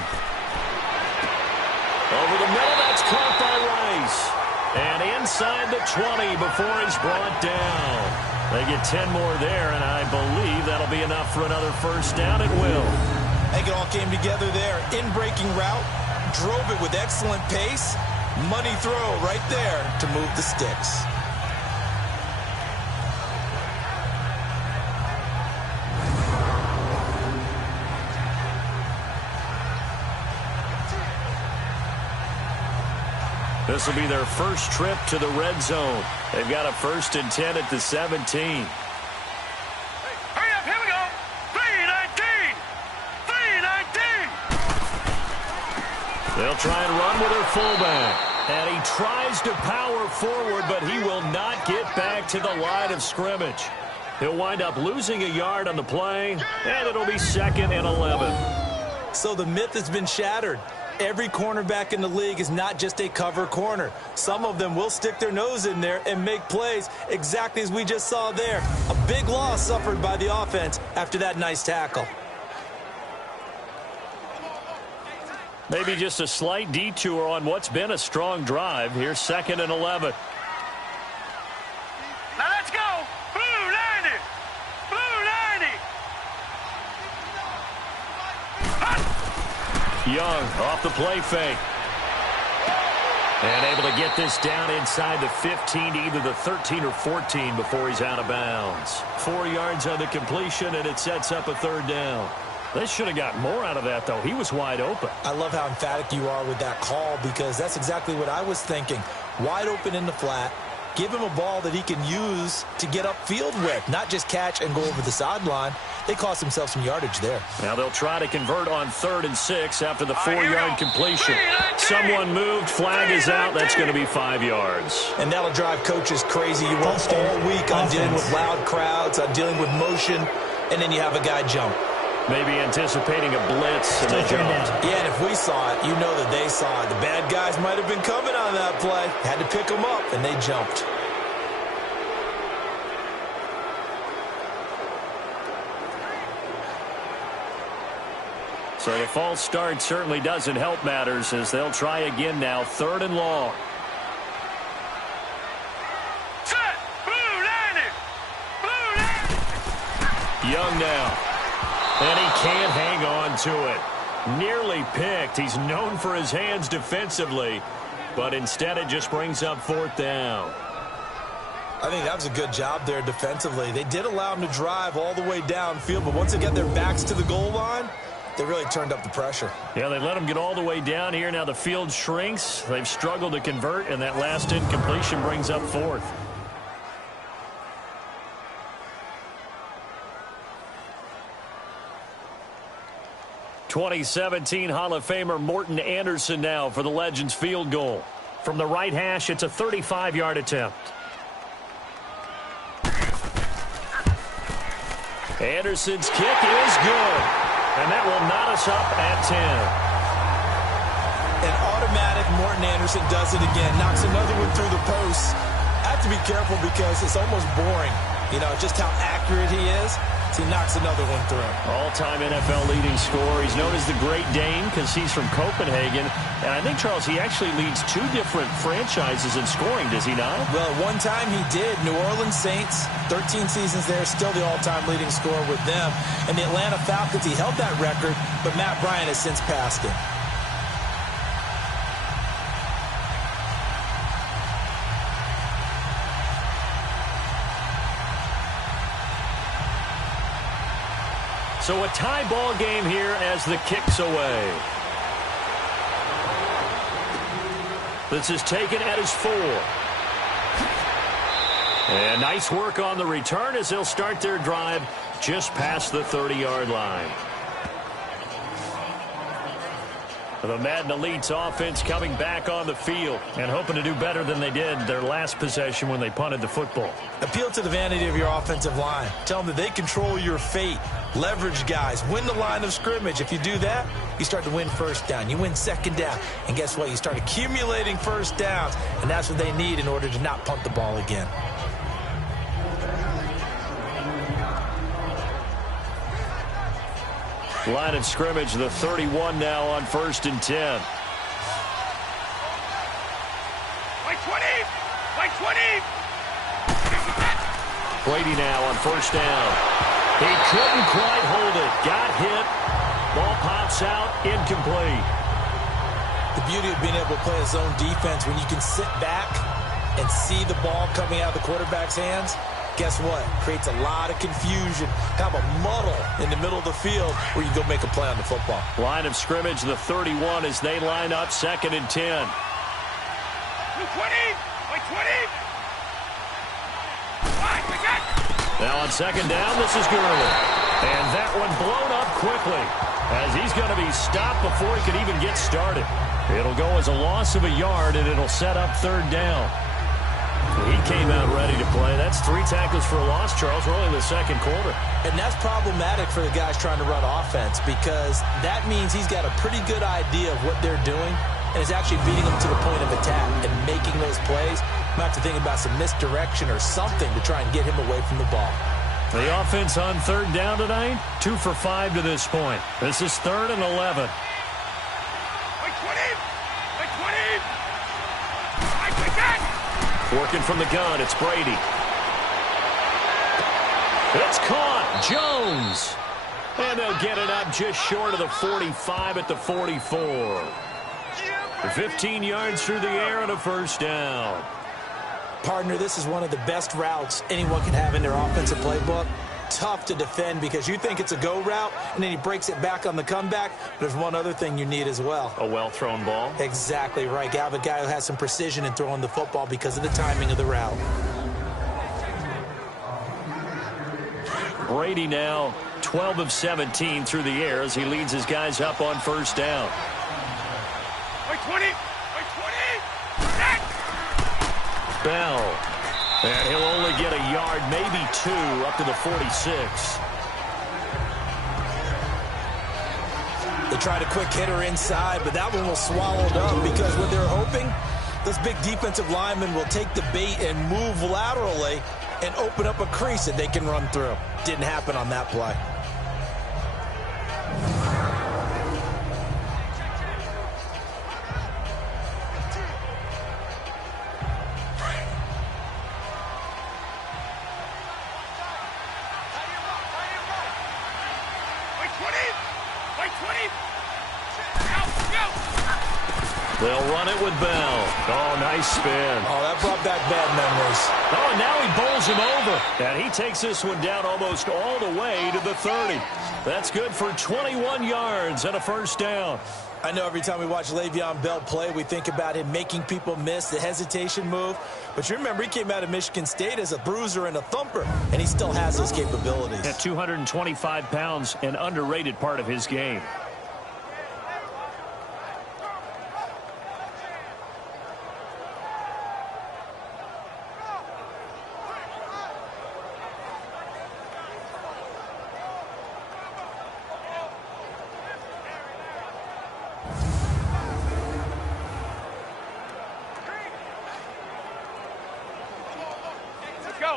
Over the middle, that's caught by Rice. And inside the 20 before he's brought down. They get 10 more there, and I believe that'll be enough for another 1st down. It will. I think it all came together there. In-breaking route, drove it with excellent pace. Money throw right there to move the sticks. This will be their first trip to the red zone. They've got a 1st and 10 at the 17. Hurry up, here we go. 319. 319. They'll try and run with their fullback. And he tries to power forward, but he will not get back to the line of scrimmage. He'll wind up losing a yard on the play, and it'll be 2nd and 11. So the myth has been shattered. Every cornerback in the league is not just a cover corner. Some of them will stick their nose in there and make plays exactly as we just saw there. A big loss suffered by the offense after that nice tackle. Maybe just a slight detour on what's been a strong drive. Here's 2nd and 11. Now let's go. Blue line it. Blue line it. Young off the play fake. And able to get this down inside the 15 to either the 13 or 14 before he's out of bounds. 4 yards on the completion, and it sets up a 3rd down. They should have got more out of that, though. He was wide open. I love how emphatic you are with that call, because that's exactly what I was thinking. Wide open in the flat. Give him a ball that he can use to get upfield with, not just catch and go over the sideline. They cost themselves some yardage there. Now they'll try to convert on 3rd and 6 after the 4-yard completion. Someone moved. Flag is out. That's going to be 5 yards. And that'll drive coaches crazy. You work all week on dealing with loud crowds, on dealing with motion, and then you have a guy jump. Maybe anticipating a blitz, and they jumped. Yeah, and if we saw it, you know that they saw it. The bad guys might have been coming on that play. Had to pick them up, and they jumped. So the false start certainly doesn't help matters as they'll try again now, 3rd and long. Set! Blue line it! Blue line! Young now. And he can't hang on to it. Nearly picked. He's known for his hands defensively, but instead it just brings up 4th down. I think that was a good job there defensively. They did allow him to drive all the way downfield, but once they got their backs to the goal line, they really turned up the pressure. Yeah, they let him get all the way down here. Now the field shrinks. They've struggled to convert, and that last incompletion brings up 4th. '17 Hall of Famer Morton Anderson now for the Legends field goal. From the right hash, it's a 35-yard attempt. Anderson's kick is good. And that will knot us up at 10. An automatic Morton Anderson does it again. Knocks another one through the post. I have to be careful because it's almost boring. You know, just how accurate he is. So he knocks another one through. All-time NFL leading scorer. He's known as the Great Dane because he's from Copenhagen. And I think, Charles, he actually leads 2 different franchises in scoring, does he not? Well, one time he did. New Orleans Saints, 13 seasons there, still the all-time leading scorer with them. And the Atlanta Falcons, he held that record, but Matt Bryant has since passed him. So a tie ball game here as the kick's away. This is taken at his 4. And nice work on the return as they'll start their drive just past the 30-yard line. The Madden Elites offense coming back on the field and hoping to do better than they did their last possession when they punted the football. Appeal to the vanity of your offensive line. Tell them that they control your fate. Leverage guys. Win the line of scrimmage. If you do that, you start to win 1st down. You win 2nd down. And guess what? You start accumulating 1st downs. And that's what they need in order to not punt the ball again. Line of scrimmage, the 31 now on 1st and 10. Like 20! Like 20! Brady now on 1st down. He couldn't quite hold it. Got hit. Ball pops out. Incomplete. The beauty of being able to play a zone defense when you can sit back and see the ball coming out of the quarterback's hands, guess what? Creates a lot of confusion. Have a muddle in the middle of the field where you go make a play on the football. Line of scrimmage, the 31 as they line up 2nd and 10. 20! Like 20! Now on 2nd down, this is Gurley. And that one blown up quickly as he's going to be stopped before he could even get started. It'll go as a loss of a yard, and it'll set up 3rd down. He came out ready to play. That's 3 tackles for a loss, Charles. We're only in the 2nd quarter. And that's problematic for the guys trying to run offense because that means he's got a pretty good idea of what they're doing and is actually beating them to the point of attack and making those plays. Might have to think about some misdirection or something to try and get him away from the ball. The offense on 3rd down tonight, 2 for 5 to this point. This is 3rd and 11. Working from the gun, it's Brady. It's caught. Jones. And they'll get it up just short of the 45 at the 44. 15 yards through the air and a 1st down. Partner, this is one of the best routes anyone can have in their offensive playbook. tough to defend because you think it's a go route, and then he breaks it back on the comeback. There's one other thing you need as well. A well-thrown ball? Exactly right. You have a guy who has some precision in throwing the football because of the timing of the route. Brady now 12 of 17 through the air as he leads his guys up on first down. Wait, 20! Wait, 20! Bell. And he'll only get a yard, maybe 2, up to the 46. They tried a quick hitter inside, but that one was swallowed up because what they're hoping, those big defensive linemen will take the bait and move laterally and open up a crease that they can run through. Didn't happen on that play. They'll run it with Bell. Oh, nice spin. Oh, that brought back bad memories. Oh, and now he bowls him over. And he takes this one down almost all the way to the 30. That's good for 21 yards and a first down. I know every time we watch Le'Veon Bell play, we think about him making people miss the hesitation move. But you remember, he came out of Michigan State as a bruiser and a thumper, and he still has those capabilities. At 225 pounds, an underrated part of his game.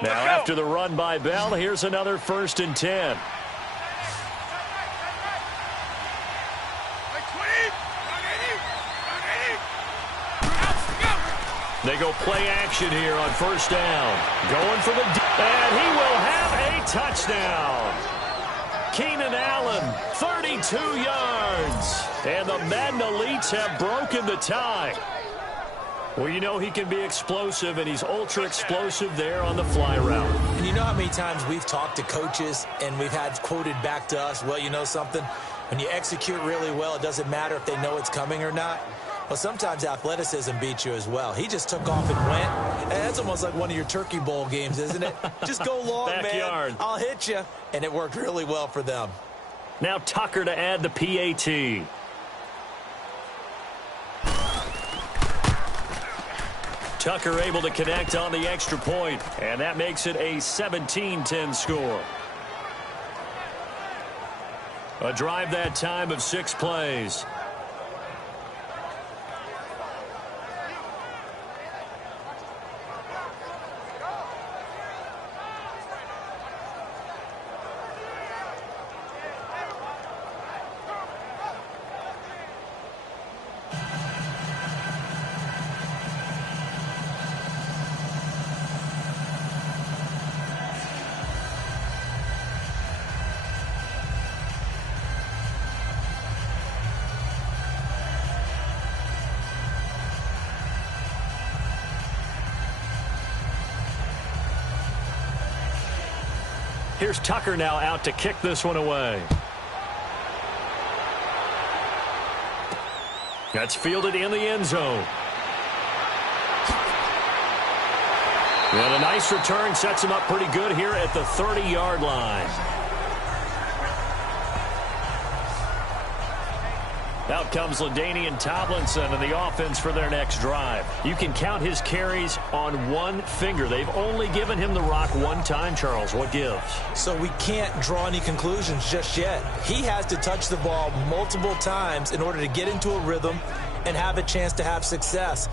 Now, after the run by Bell, here's another 1st and 10. They go play action here on first down. Going for the... And he will have a touchdown. Keenan Allen, 32 yards. And the Madden Elites have broken the tie. Well, you know he can be explosive, and he's ultra-explosive there on the fly route. And you know how many times we've talked to coaches and we've had quoted back to us, well, you know something? When you execute really well, it doesn't matter if they know it's coming or not. Well, sometimes athleticism beats you as well. He just took off and went. And that's almost like one of your Turkey Bowl games, isn't it? Just go long, Backyard. man. I'll hit you. And it worked really well for them. Now Tucker to add the PAT. Tucker able to connect on the extra point, and that makes it a 17-10 score. A drive that time of 6 plays. Here's Tucker now out to kick this one away. That's fielded in the end zone. And a nice return sets him up pretty good here at the 30-yard line. Out comes LaDainian Tomlinson and the offense for their next drive. You can count his carries on one finger. They've only given him the rock one time, Charles. What gives? So we can't draw any conclusions just yet. He has to touch the ball multiple times in order to get into a rhythm and have a chance to have success.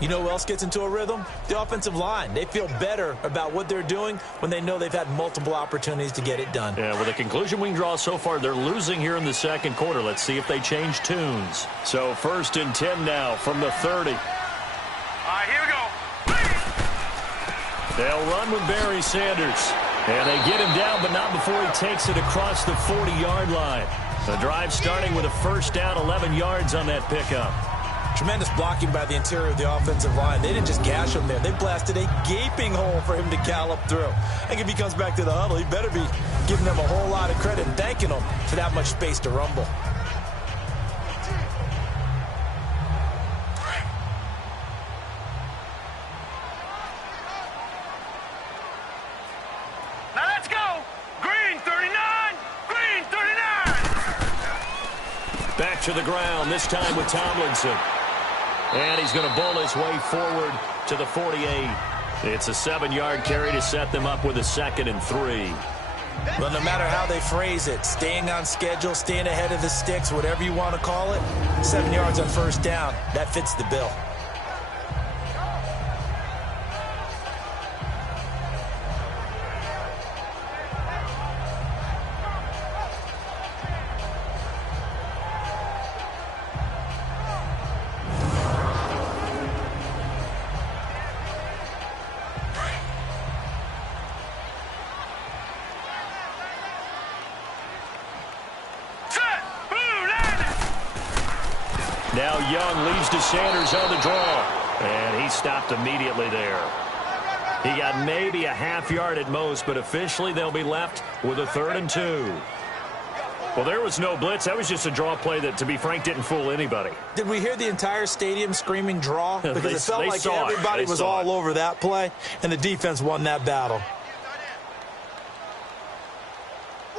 You know who else gets into a rhythm? The offensive line. They feel better about what they're doing when they know they've had multiple opportunities to get it done. Yeah, well, the conclusion we can draw so far, they're losing here in the second quarter. Let's see if they change tunes. So 1st and 10 now from the 30. All right, here we go. They'll run with Barry Sanders. And they get him down, but not before he takes it across the 40-yard line. The drive starting with a first down, 11 yards on that pickup. Tremendous blocking by the interior of the offensive line. They didn't just gash him there. They blasted a gaping hole for him to gallop through. I think if he comes back to the huddle, he better be giving them a whole lot of credit and thanking them for that much space to rumble. Now let's go. Green 39. Green 39. Back to the ground, this time with Tomlinson. And he's going to bowl his way forward to the 48. It's a 7-yard carry to set them up with a 2nd and 3. Well, no matter how they phrase it, staying on schedule, staying ahead of the sticks, whatever you want to call it, 7 yards on first down, that fits the bill. Now Young leads to Sanders on the draw. And he stopped immediately there. He got maybe a half yard at most, but officially they'll be left with a 3rd and 2. Well, there was no blitz. That was just a draw play that, to be frank, didn't fool anybody. Did we hear the entire stadium screaming draw? Because it felt like everybody was all over that play, and the defense won that battle.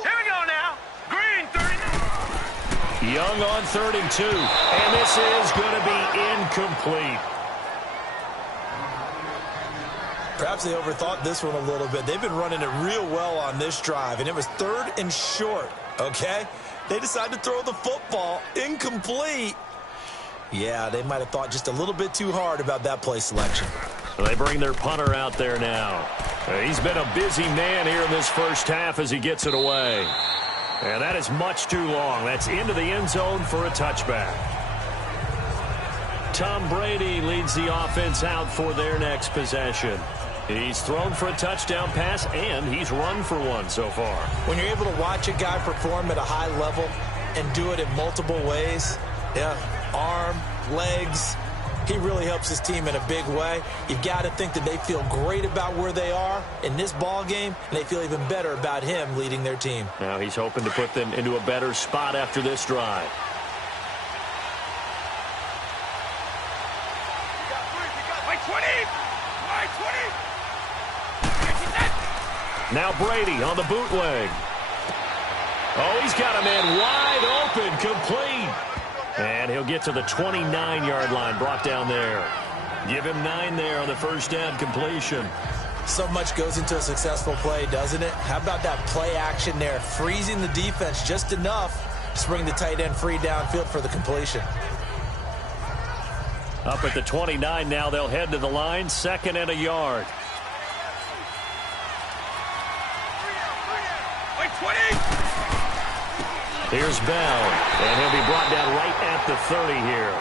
Here we go now. Green 39. Young on 3rd and 2. And this is going to be incomplete. Perhaps they overthought this one a little bit. They've been running it real well on this drive, and it was 3rd and short, okay? They decided to throw the football incomplete. Yeah, they might have thought just a little bit too hard about that play selection. So they bring their punter out there now. He's been a busy man here in this first half as he gets it away. And that is much too long. That's into the end zone for a touchback. Tom Brady leads the offense out for their next possession. He's thrown for a touchdown pass, and he's run for one so far. When you're able to watch a guy perform at a high level and do it in multiple ways, yeah, arm, legs, he really helps his team in a big way. You've got to think that they feel great about where they are in this ball game, and they feel even better about him leading their team. Now he's hoping to put them into a better spot after this drive. White 20. White 20. Now Brady on the bootleg. Oh, he's got a man wide open, complete. And he'll get to the 29-yard line, brought down there. Give him 9 there on the first down completion. So much goes into a successful play, doesn't it? How about that play action there, freezing the defense just enough to bring the tight end free downfield for the completion. Up at the 29 now, they'll head to the line, 2nd and a yard. White 20. Here's Bell, and he'll be brought down right at the 30 here.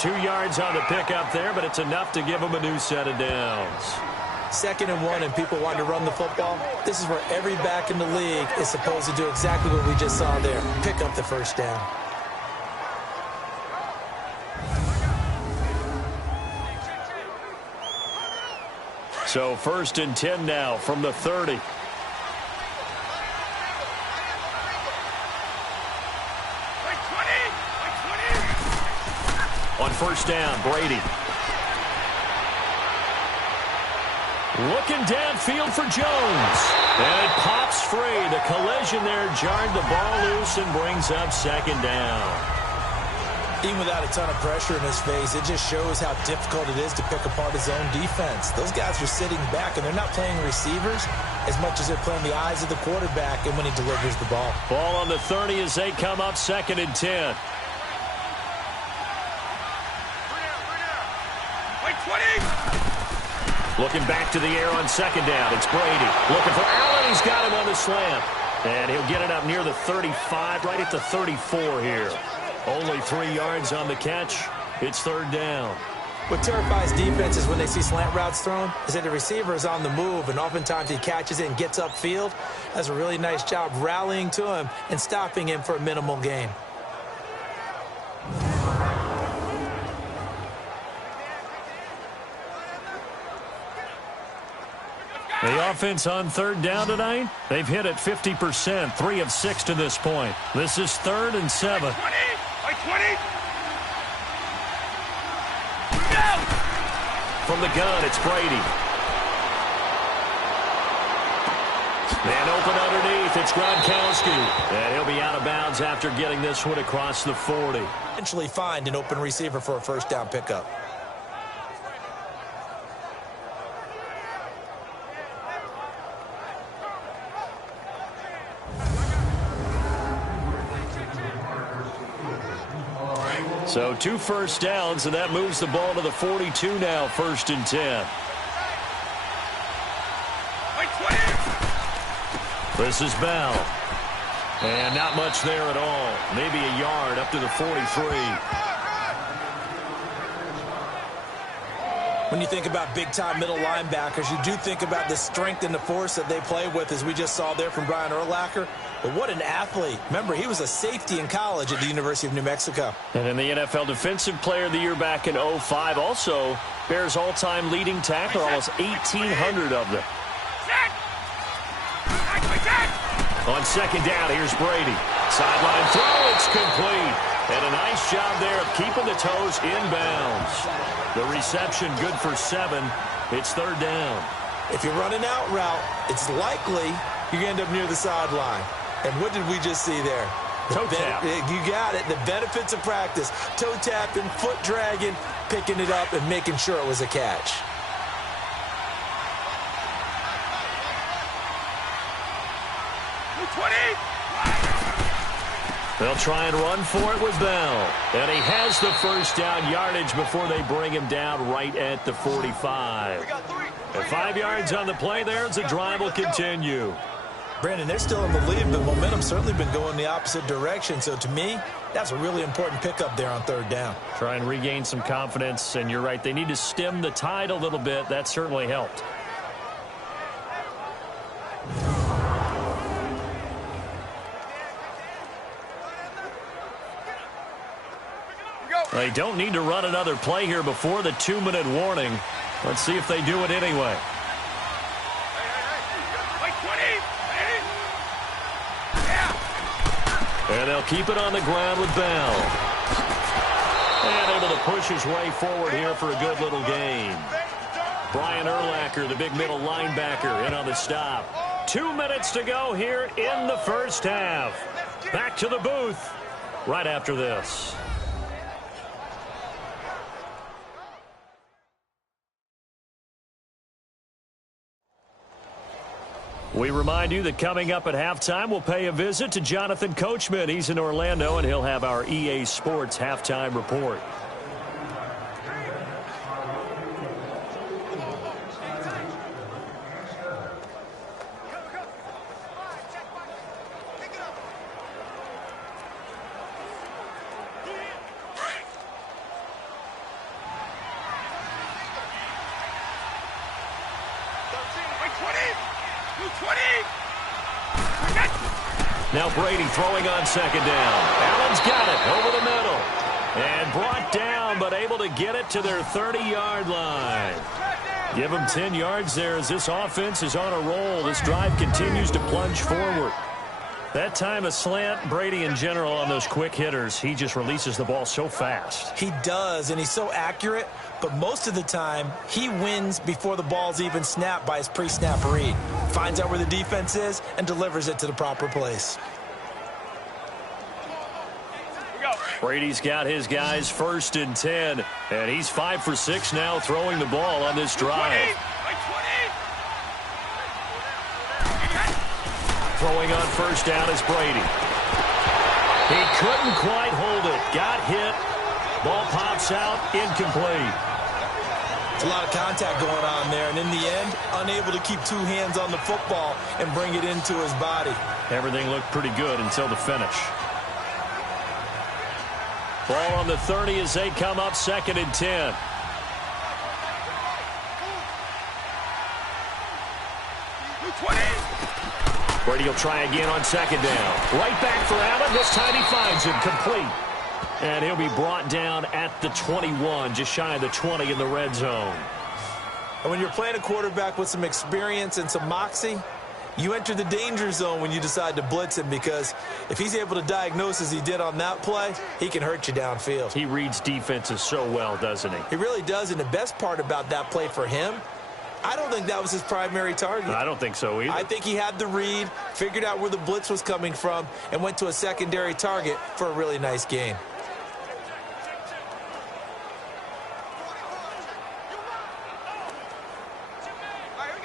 2 yards on the pickup there, but it's enough to give him a new set of downs. 2nd and 1, and people want to run the football. This is where every back in the league is supposed to do exactly what we just saw there, pick up the first down. So 1st and 10 now from the 30. On first down, Brady. Looking downfield for Jones. And it pops free. The collision there jarred the ball loose and brings up 2nd down. Even without a ton of pressure in his face, it just shows how difficult it is to pick apart his own defense. Those guys are sitting back, and they're not playing receivers as much as they're playing the eyes of the quarterback and when he delivers the ball. Ball on the 30 as they come up 2nd and 10. Looking back to the air on 2nd down. It's Brady. Looking for Allen. He's got him on the slant. And he'll get it up near the 35, right at the 34 here. Only 3 yards on the catch. It's 3rd down. What terrifies defenses when they see slant routes thrown is that the receiver is on the move, and oftentimes he catches it and gets upfield. Does a really nice job rallying to him and stopping him for a minimal gain. The offense on third down tonight, they've hit it 50%, 3 of 6 to this point. This is 3rd and 7. 20! Like 20! From the gun, it's Brady. And open underneath, it's Gronkowski. And he'll be out of bounds after getting this one across the 40. Eventually find an open receiver for a first down pickup. So 2 first downs, and that moves the ball to the 42 now, 1st and 10. This is Bell. And not much there at all. Maybe a yard up to the 43. When you think about big-time middle linebackers, you do think about the strength and the force that they play with, as we just saw there from Brian Urlacher. But what an athlete. Remember, he was a safety in college at the University of New Mexico. And in the NFL Defensive Player of the Year back in 05, also Bears all-time leading tackler, almost 1,800 of them. On second down, here's Brady. Sideline throw, it's complete. And a nice job there of keeping the toes inbounds. The reception good for 7. It's 3rd down. If you're running out route, it's likely you're going to end up near the sideline. And what did we just see there? Toe tap. You got it. The benefits of practice. Toe tapping, foot dragging, picking it up, and making sure it was a catch. They'll try and run for it with Bell. And he has the first down yardage before they bring him down right at the 45. And 5 yards on the play there as the drive will continue. Brandon, they're still in the lead, but momentum's certainly been going the opposite direction. So to me, that's a really important pickup there on 3rd down. Try and regain some confidence, and you're right, they need to stem the tide a little bit. That certainly helped. They don't need to run another play here before the 2-minute warning. Let's see if they do it anyway. And they'll keep it on the ground with Bell. And able to push his way forward here for a good little gain. Brian Urlacher, the big middle linebacker, in on the stop. 2 minutes to go here in the first half. Back to the booth right after this. We remind you that coming up at halftime, we'll pay a visit to Jonathan Coachman. He's in Orlando, and he'll have our EA Sports halftime report. Now Brady throwing on second down. Allen's got it over the middle. And brought down, but able to get it to their 30-yard line. Give them 10 yards there as this offense is on a roll. This drive continues to plunge forward. That time a slant, Brady in general on those quick hitters, he just releases the ball so fast. He does, and he's so accurate, but most of the time he wins before the ball's even snapped by his pre-snap read. Finds out where the defense is and delivers it to the proper place. Brady's got his guys 1st and 10, and he's 5 for 6 now throwing the ball on this drive. Throwing on first down is Brady. He couldn't quite hold it. Got hit. Ball pops out. Incomplete. It's a lot of contact going on there, and in the end, unable to keep 2 hands on the football and bring it into his body. Everything looked pretty good until the finish. Ball on the 30 as they come up 2nd and 10. Brady will try again on second down. Right back for Allen. This time he finds him complete. And he'll be brought down at the 21, just shy of the 20 in the red zone. And when you're playing a quarterback with some experience and some moxie, you enter the danger zone when you decide to blitz him, because if he's able to diagnose as he did on that play, he can hurt you downfield. He reads defenses so well, doesn't he? He really does, and the best part about that play for him, I don't think that was his primary target. I don't think so either. I think he had the read, figured out where the blitz was coming from, and went to a secondary target for a really nice gain.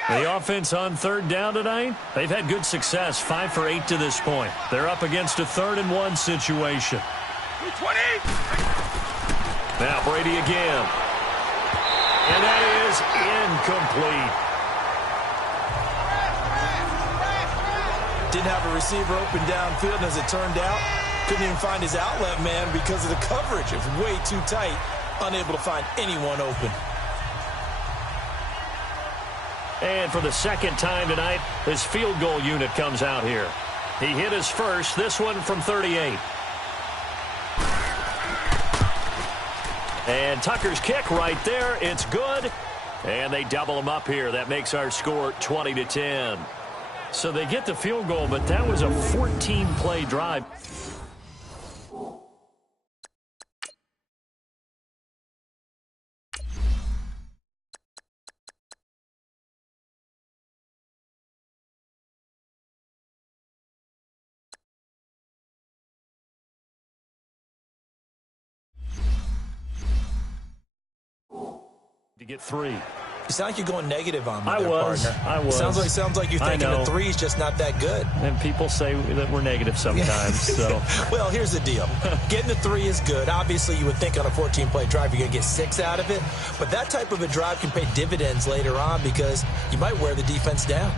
The offense on third down tonight, they've had good success, 5 for 8 to this point. They're up against a 3rd-and-1 situation. 20. Now Brady again. And that is incomplete. Didn't have a receiver open downfield, and as it turned out, couldn't even find his outlet man because of the coverage. It was way too tight, unable to find anyone open. And for the second time tonight, his field goal unit comes out here. He hit his first, this one from 38. And Tucker's kick right there. It's good. And they double him up here. That makes our score 20-10. So they get the field goal, but that was a 14-play drive. To get 3. You sound like you're going negative on me, I was. Sounds like you're thinking the 3 is just not that good. And people say that we're negative sometimes. So, well, here's the deal. Getting the 3 is good. Obviously, you would think on a 14-play drive you're going to get 6 out of it. But that type of a drive can pay dividends later on because you might wear the defense down.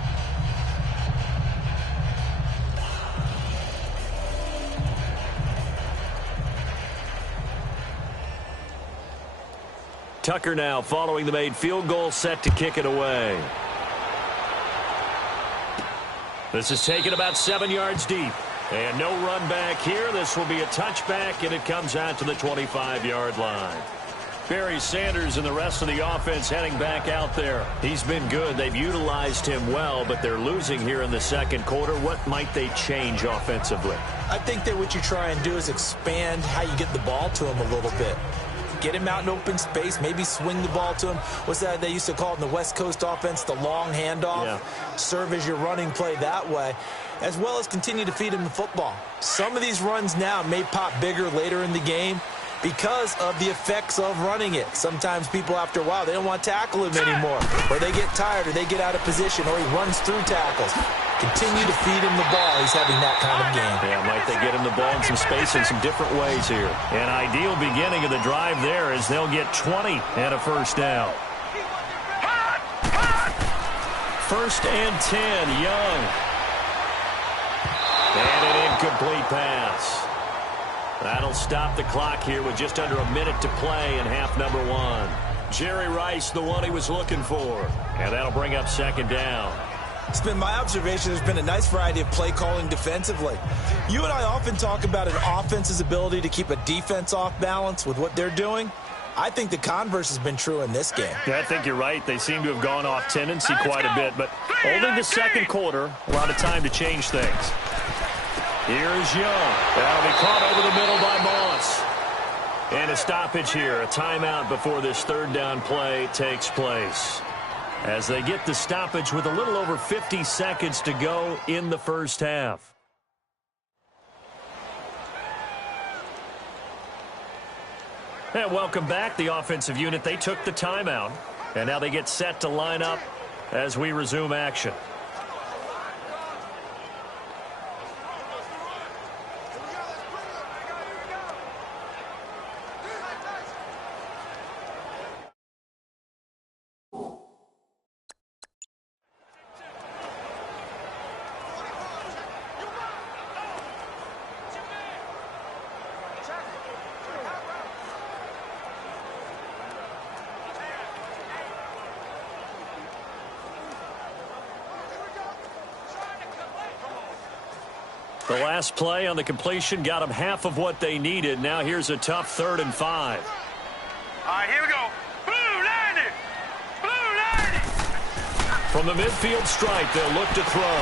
Tucker now following the made field goal, set to kick it away. This is taken about 7 yards deep. And no run back here. This will be a touchback, and it comes out to the 25-yard line. Barry Sanders and the rest of the offense heading back out there. He's been good. They've utilized him well, but they're losing here in the second quarter. What might they change offensively? I think that what you try and do is expand how you get the ball to him a little bit. Get him out in open space, maybe swing the ball to him. What's that they used to call it in the West Coast offense, the long handoff? Yeah. Serve as your running play that way, as well as continue to feed him the football. Some of these runs now may pop bigger later in the game because of the effects of running it. Sometimes people, after a while, they don't want to tackle him anymore, or they get tired, or they get out of position, or he runs through tackles. Continue to feed him the ball. He's having that kind of game. Yeah, might they get him the ball in some space in some different ways here. An ideal beginning of the drive there as they'll get 20 and a first down. 1st and 10, Young. And an incomplete pass. That'll stop the clock here with just under a minute to play in half number 1. Jerry Rice, the one he was looking for. And that'll bring up 2nd down. It's been my observation there's been a nice variety of play calling defensively. You and I often talk about an offense's ability to keep a defense off balance with what they're doing. I think the converse has been true in this game. Yeah, I think you're right. They seem to have gone off tendency quite a bit, but only the second quarter, a lot of time to change things. Here's Young. That'll be caught over the middle by Moss. And a stoppage here, a timeout before this 3rd down play takes place. As they get the stoppage with a little over 50 seconds to go in the first half. And welcome back, the offensive unit. They took the timeout, and now they get set to line up as we resume action. The last play on the completion got them half of what they needed. Now here's a tough 3rd and 5. All right, here we go. Blue 90. Blue 90. From the midfield stripe, they'll look to throw.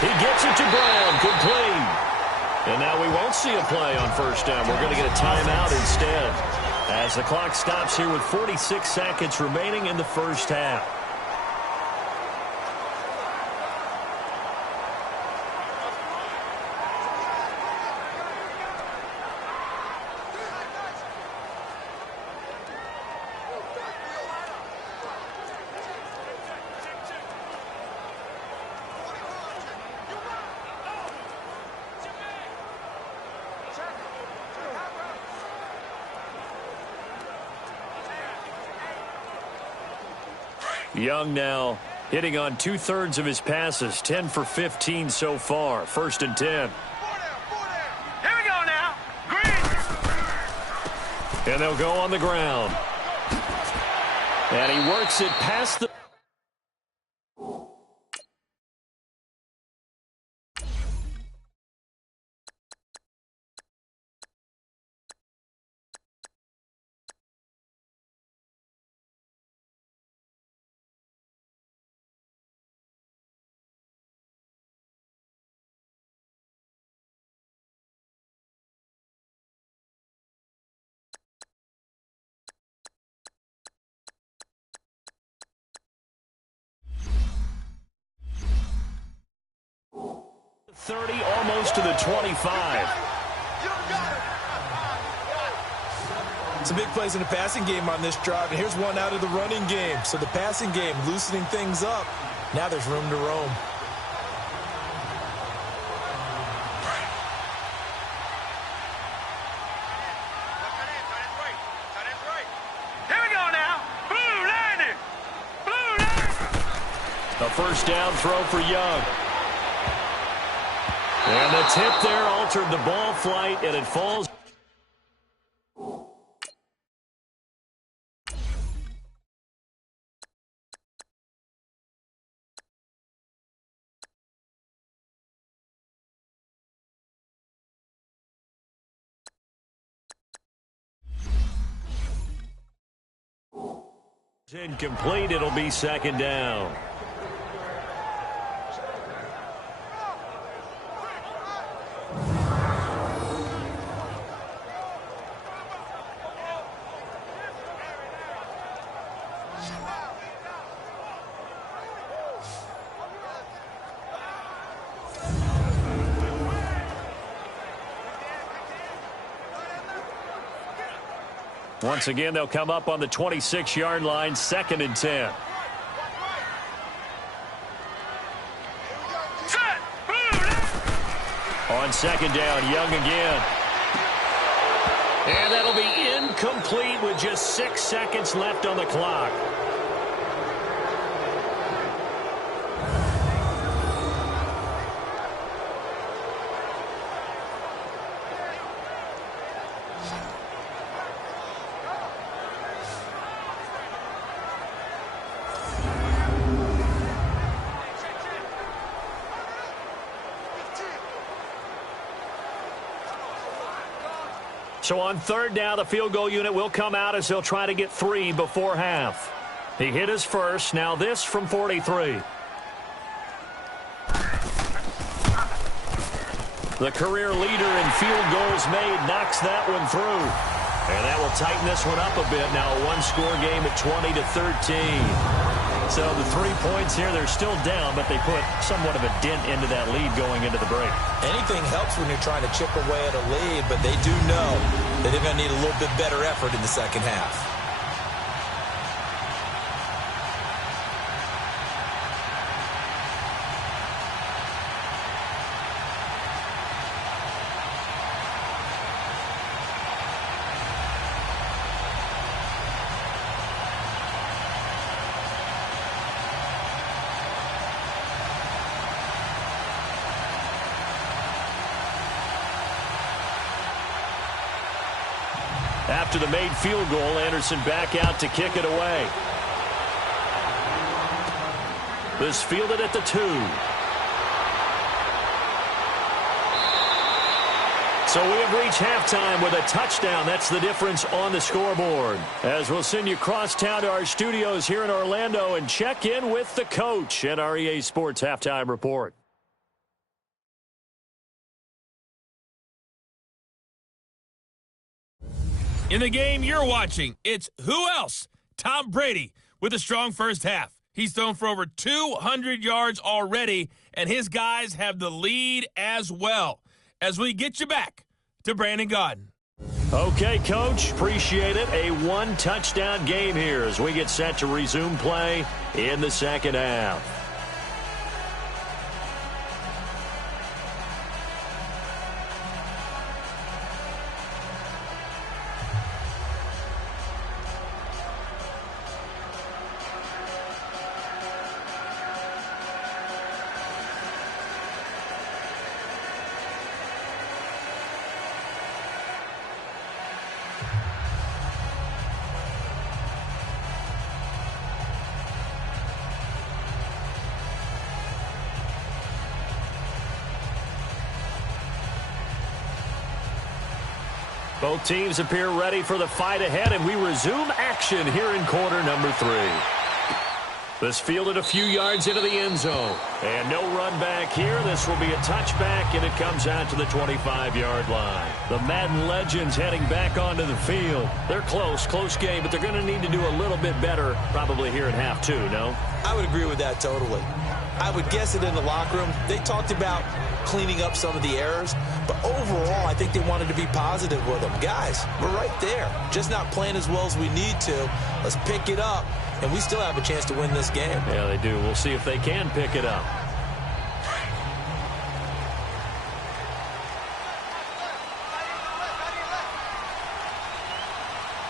He gets it to Brown, complete. And now we won't see a play on first down. We're going to get a timeout instead, as the clock stops here with 46 seconds remaining in the first half. Young now hitting on 2/3 of his passes, 10 for 15 so far. 1st and 10. Here we go now. Green. And they'll go on the ground. And he works it past the... almost to the 25. Some big plays in the passing game on this drive, and here's one out of the running game. So the passing game loosening things up. Now there's room to roam. Here we go now. Blue landing. Blue landing. A first down throw for Young. And the tip there altered the ball flight, and it falls. Incomplete. It'll be 2nd down. Once again, they'll come up on the 26-yard line, 2nd and 10. On 2nd down, Young again. And that'll be incomplete with just 6 seconds left on the clock. So on 3rd down, the field goal unit will come out as they'll try to get 3 before half. He hit his first. Now this from 43. The career leader in field goals made knocks that one through. And that will tighten this one up a bit. Now a one-score game at 20-13. So the 3 points here, they're still down, but they put somewhat of a dent into that lead going into the break. Anything helps when you're trying to chip away at a lead, but they do know that they're going to need a little bit better effort in the second half. After the made field goal, Anderson back out to kick it away. This fielded at the 2. So we have reached halftime with a touchdown. That's the difference on the scoreboard. As we'll send you crosstown to our studios here in Orlando and check in with the coach at our EA Sports Halftime Report. In the game you're watching, it's who else? Tom Brady with a strong first half. He's thrown for over 200 yards already, and his guys have the lead as well. As we get you back to Brandon Gaudin. Okay, Coach, appreciate it. A one-touchdown game here as we get set to resume play in the second half. Both teams appear ready for the fight ahead, and we resume action here in quarter number 3. This fielded a few yards into the end zone. And no run back here. This will be a touchback, and it comes out to the 25-yard line. The Madden legends heading back onto the field. They're close game, but they're going to need to do a little bit better probably here in half 2, no? I would agree with that totally. I would guess it in the locker room. They talked about cleaning up some of the errors, but overall, I think they wanted to be positive with them. Guys, we're right there. Just not playing as well as we need to. Let's pick it up, and we still have a chance to win this game. Yeah, they do. We'll see if they can pick it up.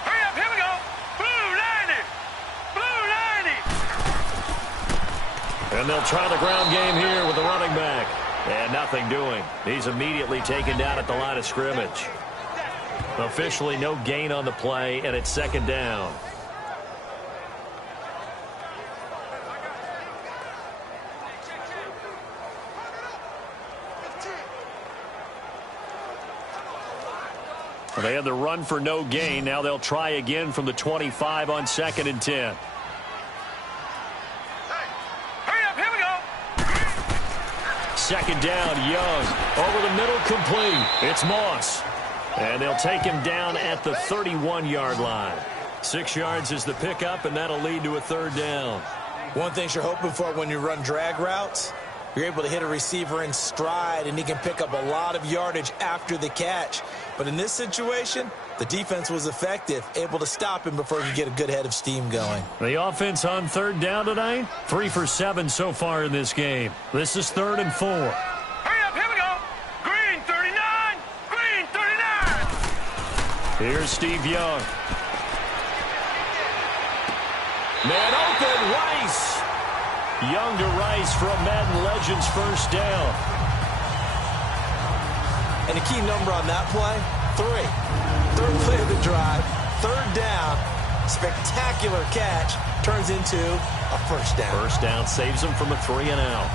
Hurry up, here we go. Blue 90. Blue 90. And they'll try the ground game here with the running back. And nothing doing. He's immediately taken down at the line of scrimmage. Officially no gain on the play, and it's second down. They had the run for no gain. Now they'll try again from the 25 on 2nd and 10. Second down, Young. Over the middle, complete. It's Moss. And they'll take him down at the 31-yard line. 6 yards is the pickup, and that'll lead to a third down. One thing you're hoping for when you run drag routes, you're able to hit a receiver in stride, and he can pick up a lot of yardage after the catch. But in this situation, the defense was effective, able to stop him before he could get a good head of steam going. The offense on third down tonight, 3 for 7 so far in this game. This is 3rd and 4. Hurry up, here we go. Green 39. Green 39. Here's Steve Young. Man open, Rice. Young to Rice from Madden Legends first down. And the key number on that play, 3. Third play of the drive, third down, spectacular catch, turns into a first down. First down saves him from a 3-and-out.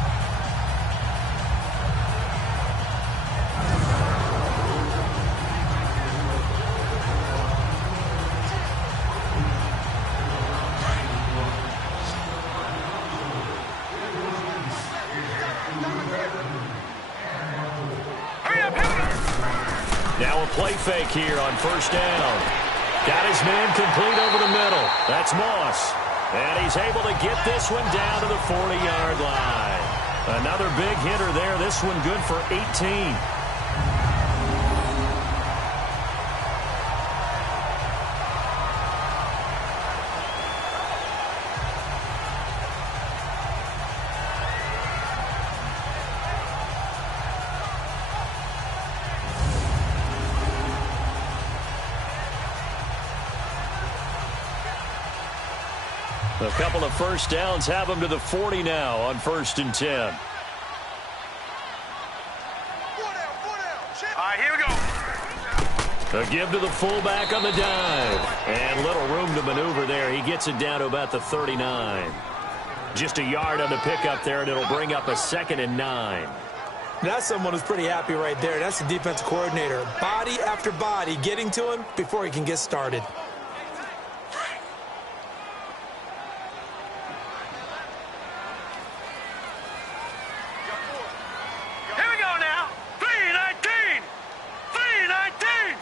Now a play fake here on first down. Got his man complete over the middle. That's Moss. And he's able to get this one down to the 40-yard line. Another big hitter there. This one good for 18. A couple of first downs have them to the 40 now on 1st and 10. All right, here we go. A give to the fullback on the dive. And little room to maneuver there. He gets it down to about the 39. Just a yard on the pickup there, and it'll bring up a 2nd and 9. That's someone who's pretty happy right there. That's the defensive coordinator. Body after body getting to him before he can get started. Here we go now. 3-19. 3-19.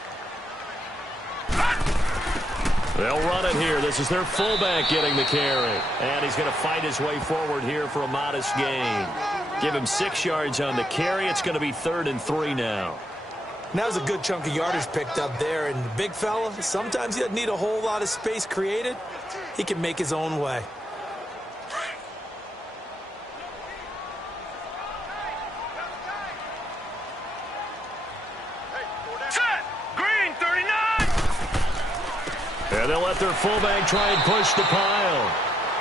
They'll run it here. This is their fullback getting the carry. And he's going to fight his way forward here for a modest gain. Give him 6 yards on the carry. It's going to be 3rd and 3 now. That was a good chunk of yardage picked up there. And the big fella, sometimes he doesn't need a whole lot of space created. He can make his own way. Set. Green 39. And they'll let their fullback try and push the pile.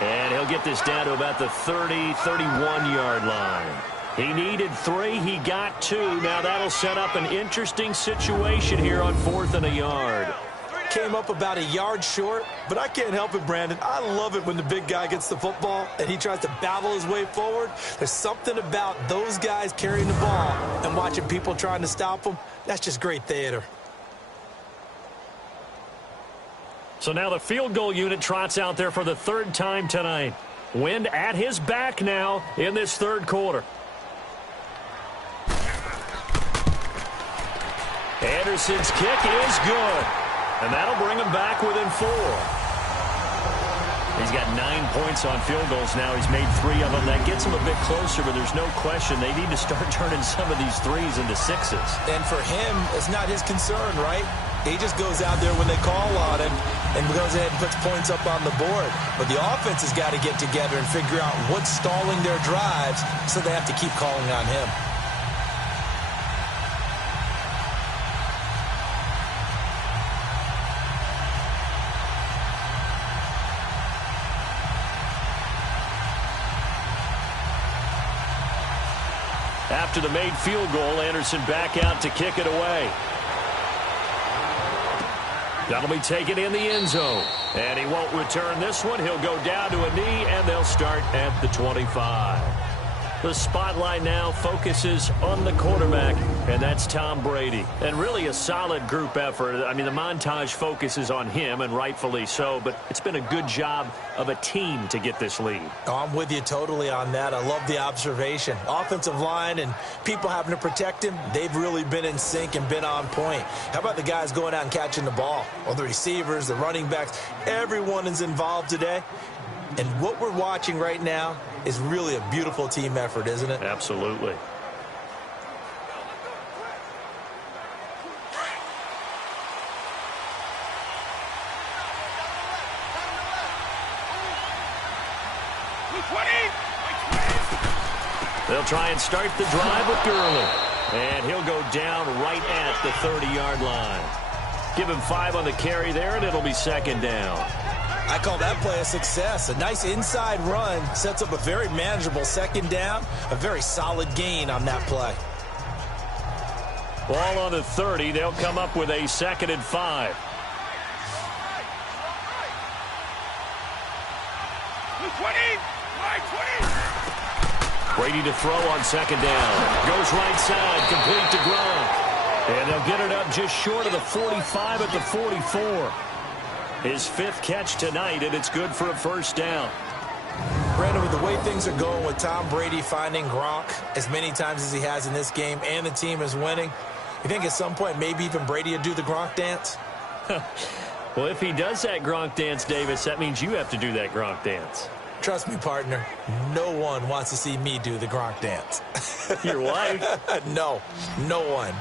And he'll get this down to about the 30, 31-yard line. He needed 3. He got 2. Now that'll set up an interesting situation here on 4th and a yard. Came up about a yard short, but I can't help it, Brandon. I love it when the big guy gets the football and he tries to battle his way forward. There's something about those guys carrying the ball and watching people trying to stop them. That's just great theater. So now the field goal unit trots out there for the 3rd time tonight. Wind at his back now in this 3rd quarter. Anderson's kick is good. And that'll bring him back within 4. He's got 9 points on field goals now. He's made 3 of them. That gets him a bit closer, but there's no question they need to start turning some of these 3s into 6s. And for him, it's not his concern, right? He just goes out there when they call on him and goes ahead and puts points up on the board. But the offense has got to get together and figure out what's stalling their drives, so they have to keep calling on him. After the made field goal, Anderson back out to kick it away. That'll be taken in the end zone. And he won't return this one. He'll go down to a knee, and they'll start at the 25. The spotlight now focuses on the quarterback, and that's Tom Brady. And really a solid group effort. I mean, the montage focuses on him, and rightfully so, but it's been a good job of a team to get this lead. Oh, I'm with you totally on that. I love the observation. Offensive line and people having to protect him, they've really been in sync and been on point. How about the guys going out and catching the ball? Well, the receivers, the running backs, everyone is involved today. And what we're watching right now is really a beautiful team effort, isn't it? Absolutely. They'll try and start the drive with Gurley. And he'll go down right at the 30-yard line. Give him 5 on the carry there, and it'll be 2nd down. I call that play a success. A nice inside run sets up a very manageable 2nd down. A very solid gain on that play. Ball on the 30. They'll come up with a 2nd and 5. Brady to throw on 2nd down. Goes right side, complete to Gronk. And they'll get it up just short of the 45 at the 44. His 5th catch tonight, and it's good for a 1st down. Brandon, with the way things are going with Tom Brady finding Gronk as many times as he has in this game and the team is winning, you think at some point maybe even Brady would do the Gronk dance? Well, if he does that Gronk dance, Davis, that means you have to do that Gronk dance. Trust me, partner, no one wants to see me do the Gronk dance. Your wife? No, no one.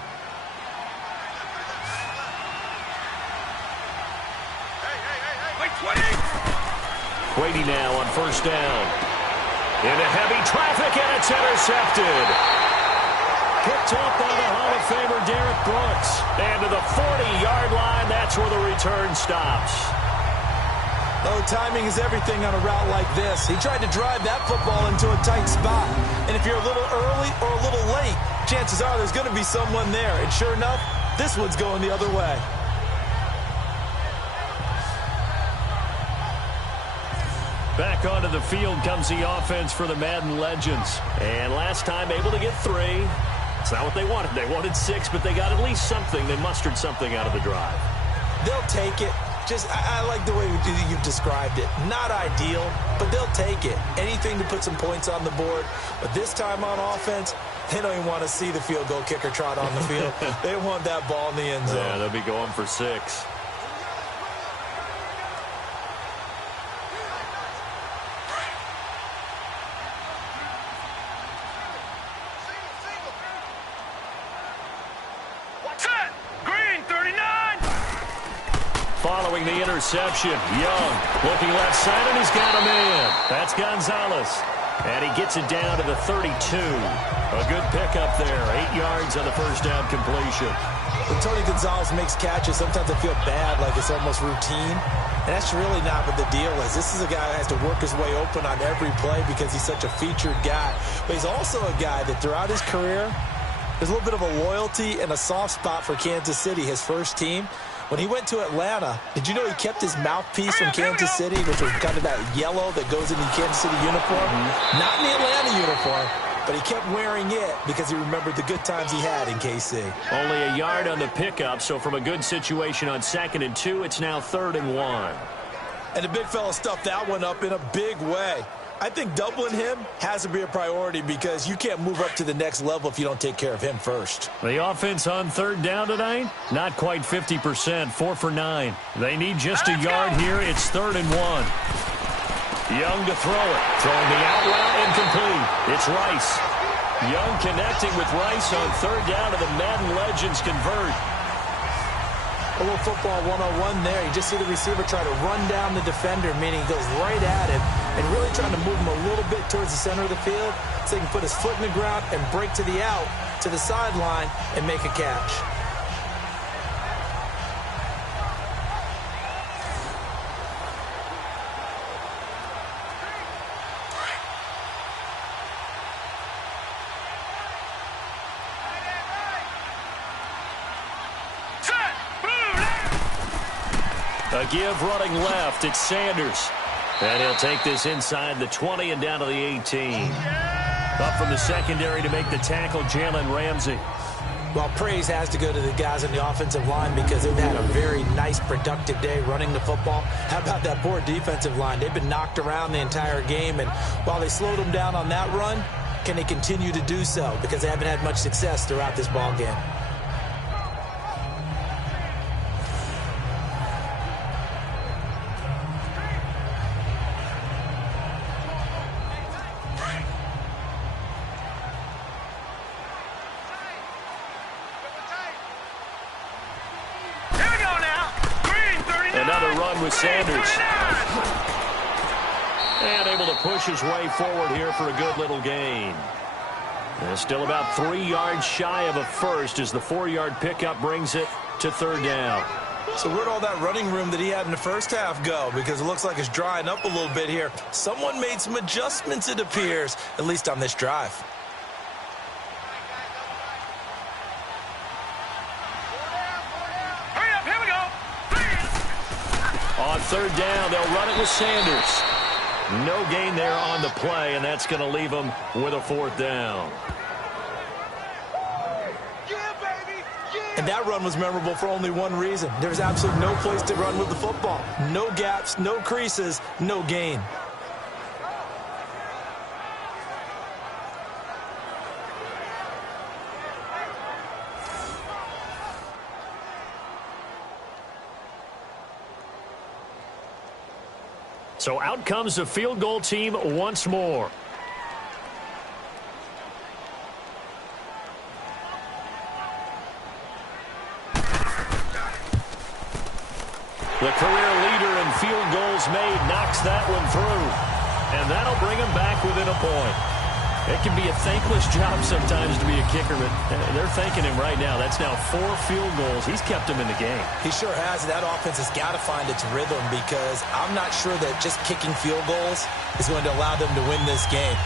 Brady now on 1st down. Into heavy traffic, and it's intercepted. Picked up by the Hall of Famer Derek Brooks. And to the 40-yard line, that's where the return stops. Oh, timing is everything on a route like this. He tried to drive that football into a tight spot. And if you're a little early or a little late, chances are there's going to be someone there. And sure enough, this one's going the other way. Back onto the field comes the offense for the Madden Legends. And last time able to get 3. It's not what they wanted. They wanted 6, but they got at least something. They mustered something out of the drive. They'll take it. I like the way you've described it. Not ideal, but they'll take it. Anything to put some points on the board. But this time on offense, they don't even want to see the field goal kicker trot on the field. They want that ball in the end zone. Yeah, they'll be going for 6. Following the interception, Young looking left side, and he's got a man. That's Gonzalez. And he gets it down to the 32. A good pickup there. 8 yards on the first down completion. When Tony Gonzalez makes catches, sometimes I feel bad, like it's almost routine. And that's really not what the deal is. This is a guy who has to work his way open on every play because he's such a featured guy. But he's also a guy that throughout his career, there's a little bit of a loyalty and a soft spot for Kansas City, his first team. When he went to Atlanta, did you know he kept his mouthpiece from Kansas City, which was kind of that yellow that goes into the Kansas City uniform? Not in the Atlanta uniform, but he kept wearing it because he remembered the good times he had in KC. Only a yard on the pickup, so from a good situation on 2nd and 2, it's now 3rd and 1. And the big fella stuffed that one up in a big way. I think doubling him has to be a priority because you can't move up to the next level if you don't take care of him first. The offense on 3rd down tonight, not quite 50%, 4 for 9. They need just a yard here. It's 3rd and 1. Young to throw it. Throwing the out route incomplete. It's Rice. Young connecting with Rice on 3rd down, and the Madden legends convert. A little football 101 there. You just see the receiver try to run down the defender, meaning he goes right at him and really trying to move him a little bit towards the center of the field so he can put his foot in the ground and break to the out, to the sideline, and make a catch. A give running left. It's Sanders. And he'll take this inside the 20 and down to the 18. Up from the secondary to make the tackle, Jalen Ramsey. Well, praise has to go to the guys on the offensive line because they've had a very nice, productive day running the football. How about that poor defensive line? They've been knocked around the entire game, and while they slowed them down on that run, can they continue to do so? Because they haven't had much success throughout this ball game. Another run with Sanders. And able to push his way forward here for a good little gain. And still about 3 yards shy of a first as the 4-yard pickup brings it to 3rd down. So where'd all that running room that he had in the first half go? Because it looks like it's drying up a little bit here. Someone made some adjustments, it appears, at least on this drive. On 3rd down, they'll run it with Sanders. No gain there on the play, and that's going to leave them with a 4th down. And that run was memorable for only one reason. There was absolutely no place to run with the football. No gaps, no creases, no gain. So out comes the field goal team once more. The career leader in field goals made knocks that one through. And that'll bring him back within a point. It can be a thankless job sometimes to be a kicker, but they're thanking him right now. That's now 4 field goals. He's kept them in the game. He sure has. That offense has got to find its rhythm because I'm not sure that just kicking field goals is going to allow them to win this game.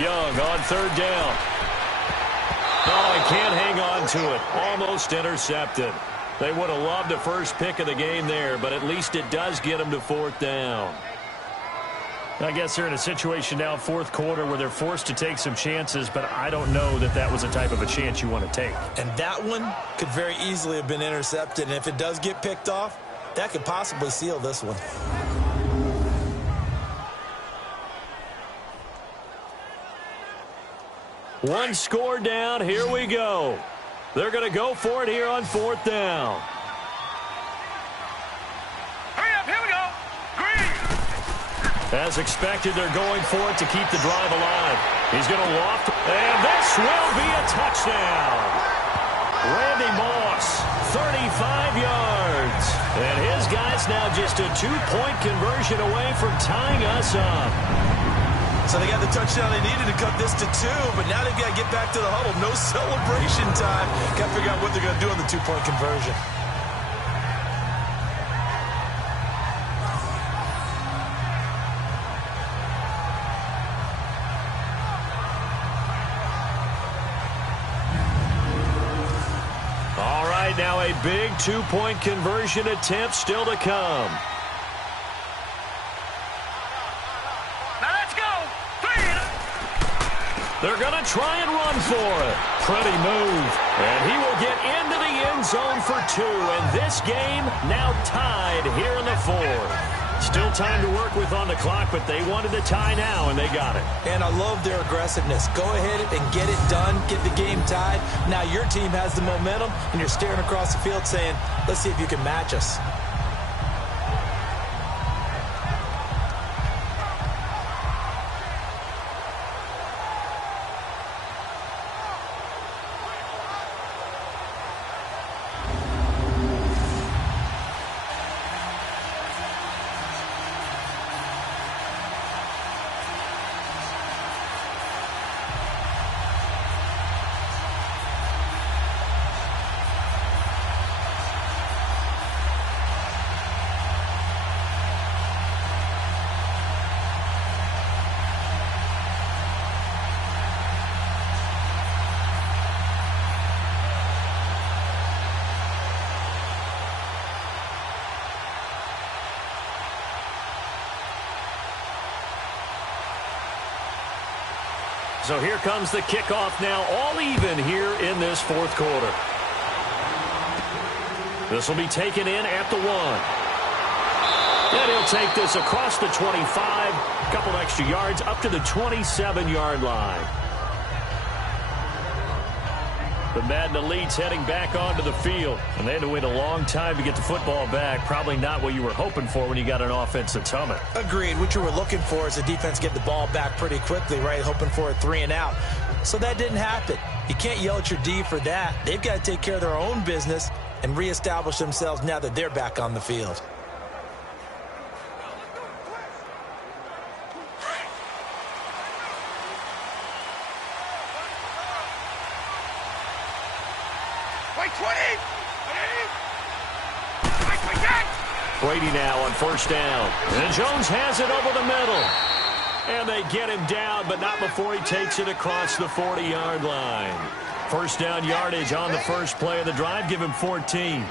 Young on third down. Oh, he can't hang on to it. Almost intercepted. They would have loved the first pick of the game there, but at least it does get them to fourth down. I guess they're in a situation now, fourth quarter, where they're forced to take some chances, but I don't know that that was the type of a chance you want to take. And that one could very easily have been intercepted, and if it does get picked off, that could possibly seal this one. One score down. Here we go. They're going to go for it here on fourth down. Hurry up, here we go. Green. As expected, they're going for it to keep the drive alive. He's going to loft, and this will be a touchdown. Randy Moss, 35 yards. And his guy's now just a two-point conversion away from tying us up. So they got the touchdown they needed to cut this to 2, but now they've got to get back to the huddle. No celebration time. Got to figure out what they're going to do on the two-point conversion. All right, now a big two-point conversion attempt still to come. They're going to try and run for it. Pretty move. And he will get into the end zone for 2. And this game now tied here in the fourth. Still time to work with on the clock, but they wanted the tie now, and they got it. And I love their aggressiveness. Go ahead and get it done. Get the game tied. Now your team has the momentum, and you're staring across the field saying, let's see if you can match us. So here comes the kickoff now, all even here in this fourth quarter. This will be taken in at the 1. And he'll take this across the 25, a couple extra yards up to the 27-yard line. The Madden Elites heading back onto the field. And they had to wait a long time to get the football back. Probably not what you were hoping for when you got an offense that's humming. Agreed. What you were looking for is the defense get the ball back pretty quickly, right? Hoping for a 3 and out. So that didn't happen. You can't yell at your D for that. They've got to take care of their own business and reestablish themselves now that they're back on the field. Brady now on first down. And Jones has it over the middle. And they get him down, but not before he takes it across the 40-yard line. First down yardage on the first play of the drive. Give him 14.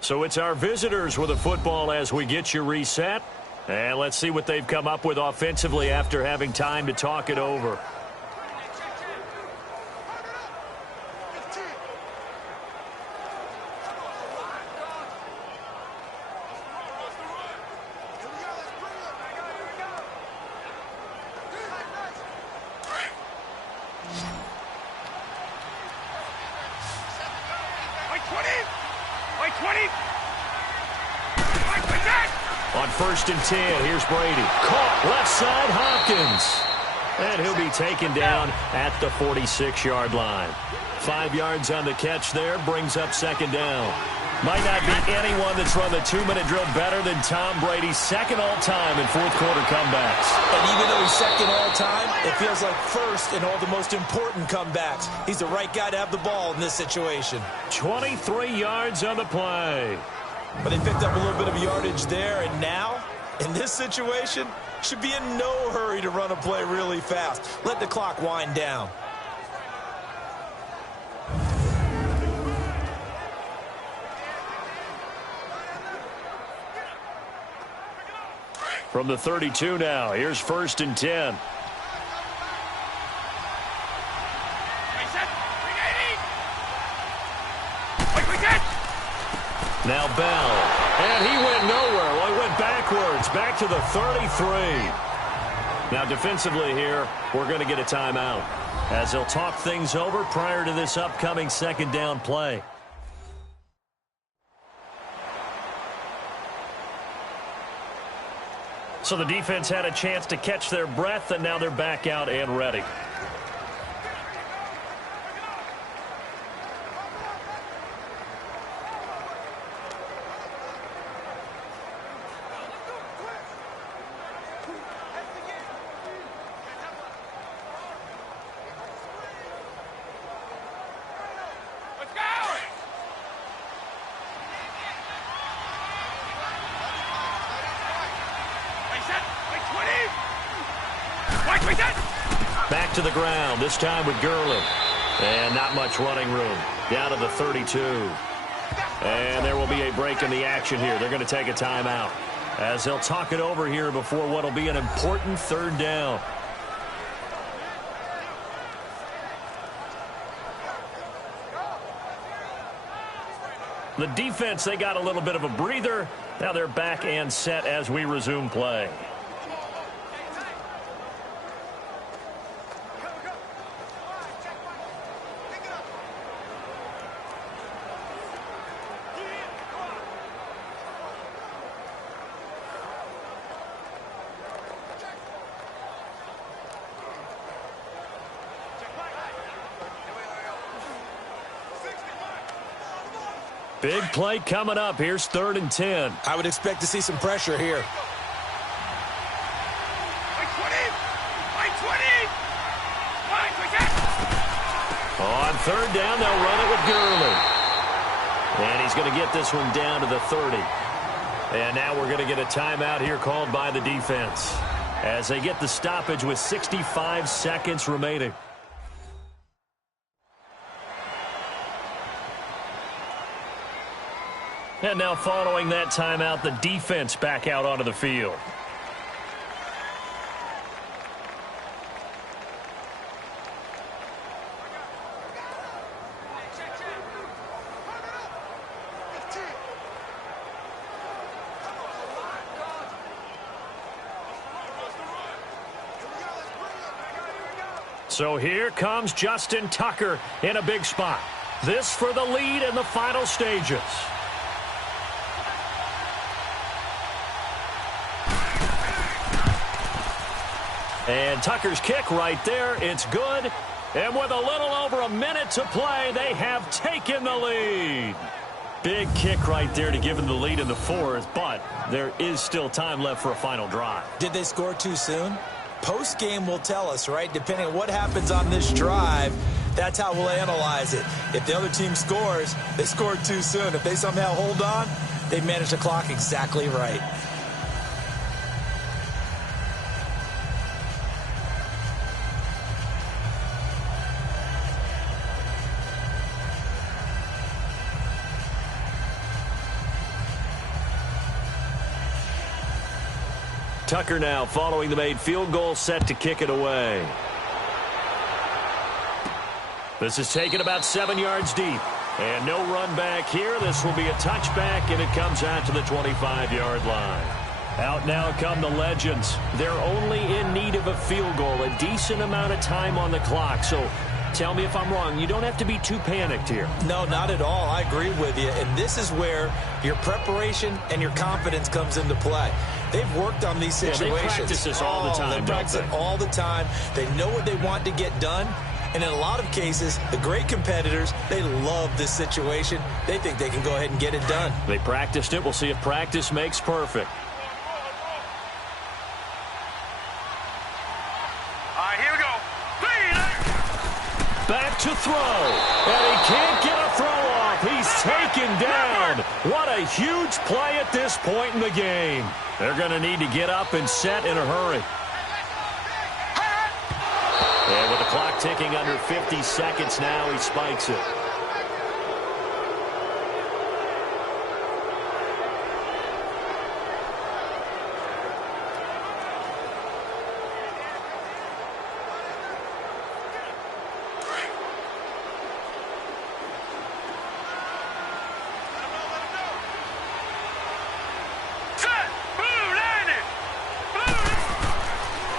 So it's our visitors with the football as we get you reset. And let's see what they've come up with offensively after having time to talk it over. On first and 10, here's Brady. Caught left side, Hopkins. And he'll be taken down at the 46-yard line. 5 yards on the catch there, brings up second down. Might not be anyone that's run the 2-minute drill better than Tom Brady, second all-time in fourth-quarter comebacks. And even though he's second all-time, it feels like first in all the most important comebacks. He's the right guy to have the ball in this situation. 23 yards on the play. But they picked up a little bit of yardage there, and now, in this situation, should be in no hurry to run a play really fast. Let the clock wind down. From the 32 now, here's 1st and 10. Now Bell, and he went nowhere. Well, he went backwards, back to the 33. Now defensively here, we're going to get a timeout as they'll talk things over prior to this upcoming second down play. So the defense had a chance to catch their breath, and now they're back out and ready. Back to the ground, this time with Gurley. And not much running room. Down to the 32. And there will be a break in the action here. They're going to take a timeout as they'll talk it over here before what will be an important third down. The defense, they got a little bit of a breather. Now they're back and set as we resume play. Big play coming up. Here's 3rd and 10. I would expect to see some pressure here. On 3rd down, they'll run it with Gurley. And he's going to get this one down to the 30. And now we're going to get a timeout here called by the defense as they get the stoppage with 65 seconds remaining. And now following that timeout, the defense back out onto the field. So here comes Justin Tucker in a big spot. This for the lead in the final stages. And Tucker's kick right there. It's good. And with a little over a minute to play, they have taken the lead. Big kick right there to give them the lead in the 4th, but there is still time left for a final drive. Did they score too soon? Post-game will tell us, right? Depending on what happens on this drive, that's how we'll analyze it. If the other team scores, they scored too soon. If they somehow hold on, they managed the clock exactly right. Tucker now following the made field goal, set to kick it away. This is taken about 7 yards deep. And no run back here. This will be a touchback, and it comes out to the 25-yard line. Out now come the Legends. They're only in need of a field goal, a decent amount of time on the clock. So tell me if I'm wrong. You don't have to be too panicked here. No, not at all. I agree with you. And this is where your preparation and your confidence comes into play. They've worked on these situations. They practice this all the time, They practice it all the time. They know what they want to get done. And in a lot of cases, the great competitors, they love this situation. They think they can go ahead and get it done. They practiced it. We'll see if practice makes perfect. All right, here we go. Back to throw. And he can't get a throw off. He's taken down. What a huge play at this point in the game. They're going to need to get up and set in a hurry. And with the clock ticking under 50 seconds now, he spikes it.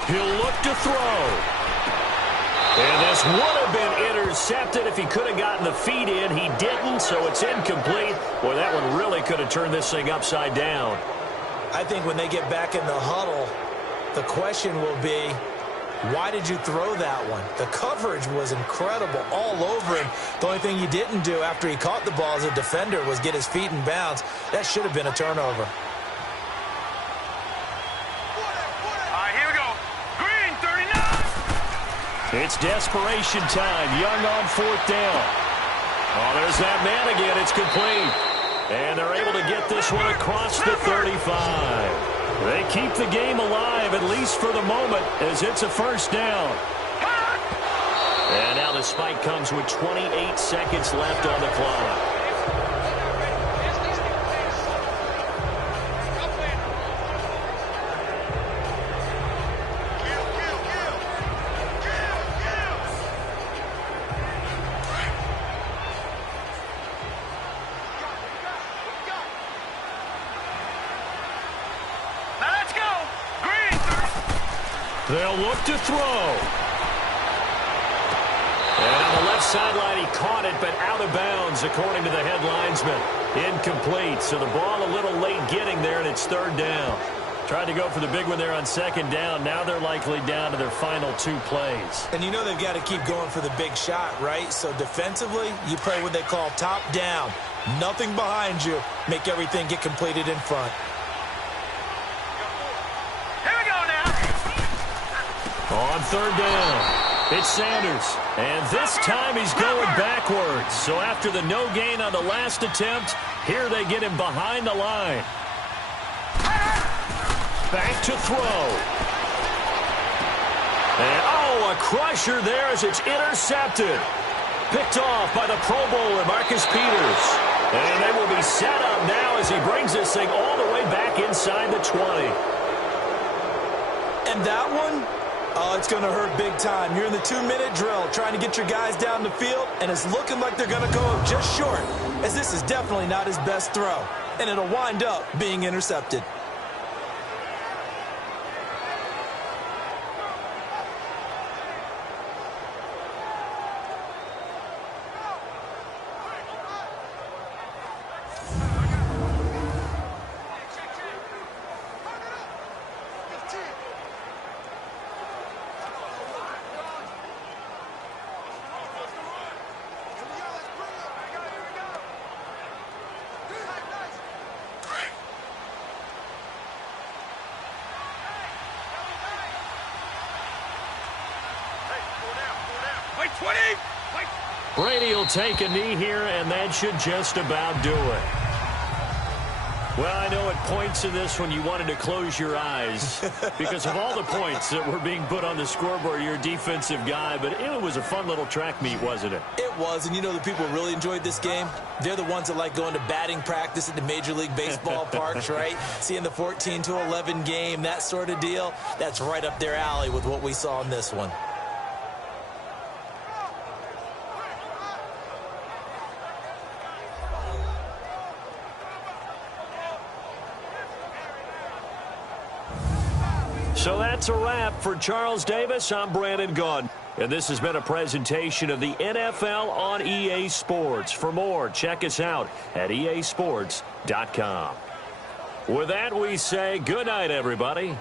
He'll look to throw. And this would have been intercepted if he could have gotten the feet in. He didn't, so it's incomplete. Boy, that one really could have turned this thing upside down. I think when they get back in the huddle, the question will be, why did you throw that one? The coverage was incredible all over him. The only thing he didn't do after he caught the ball as a defender was get his feet in bounds. That should have been a turnover. It's desperation time. Young on fourth down. Oh, there's that man again. It's complete. And they're able to get this one across the 35. They keep the game alive, at least for the moment, as it's a first down. And now the spike comes with 28 seconds left on the clock. They'll look to throw. And on the left sideline, he caught it, but out of bounds, according to the head linesman. Incomplete, so the ball a little late getting there, and it's third down. Tried to go for the big one there on second down. Now they're likely down to their final two plays. And you know they've got to keep going for the big shot, right? So defensively, you play what they call top down. Nothing behind you. Make everything get completed in front. On third down, it's Sanders. And this time he's going backwards. So after the no gain on the last attempt, here they get him behind the line. Back to throw. And, oh, a crusher there as it's intercepted. Picked off by the Pro Bowler, Marcus Peters. And they will be set up now as he brings this thing all the way back inside the 20. And that one? Oh, it's going to hurt big time. You're in the 2-minute drill trying to get your guys down the field, and it's looking like they're going to go just short, as this is definitely not his best throw, and it'll wind up being intercepted. Brady will take a knee here, and that should just about do it. Well, I know at points in this when you wanted to close your eyes because of all the points that were being put on the scoreboard. You're a defensive guy, but it was a fun little track meet, wasn't it? It was, and you know the people really enjoyed this game? They're the ones that like going to batting practice at the Major League Baseball parks, right? Seeing the 14-11 game, that sort of deal. That's right up their alley with what we saw in this one. So that's a wrap for Charles Davis. I'm Brandon Gunn. And this has been a presentation of the NFL on EA Sports. For more, check us out at easports.com. With that, we say good night, everybody.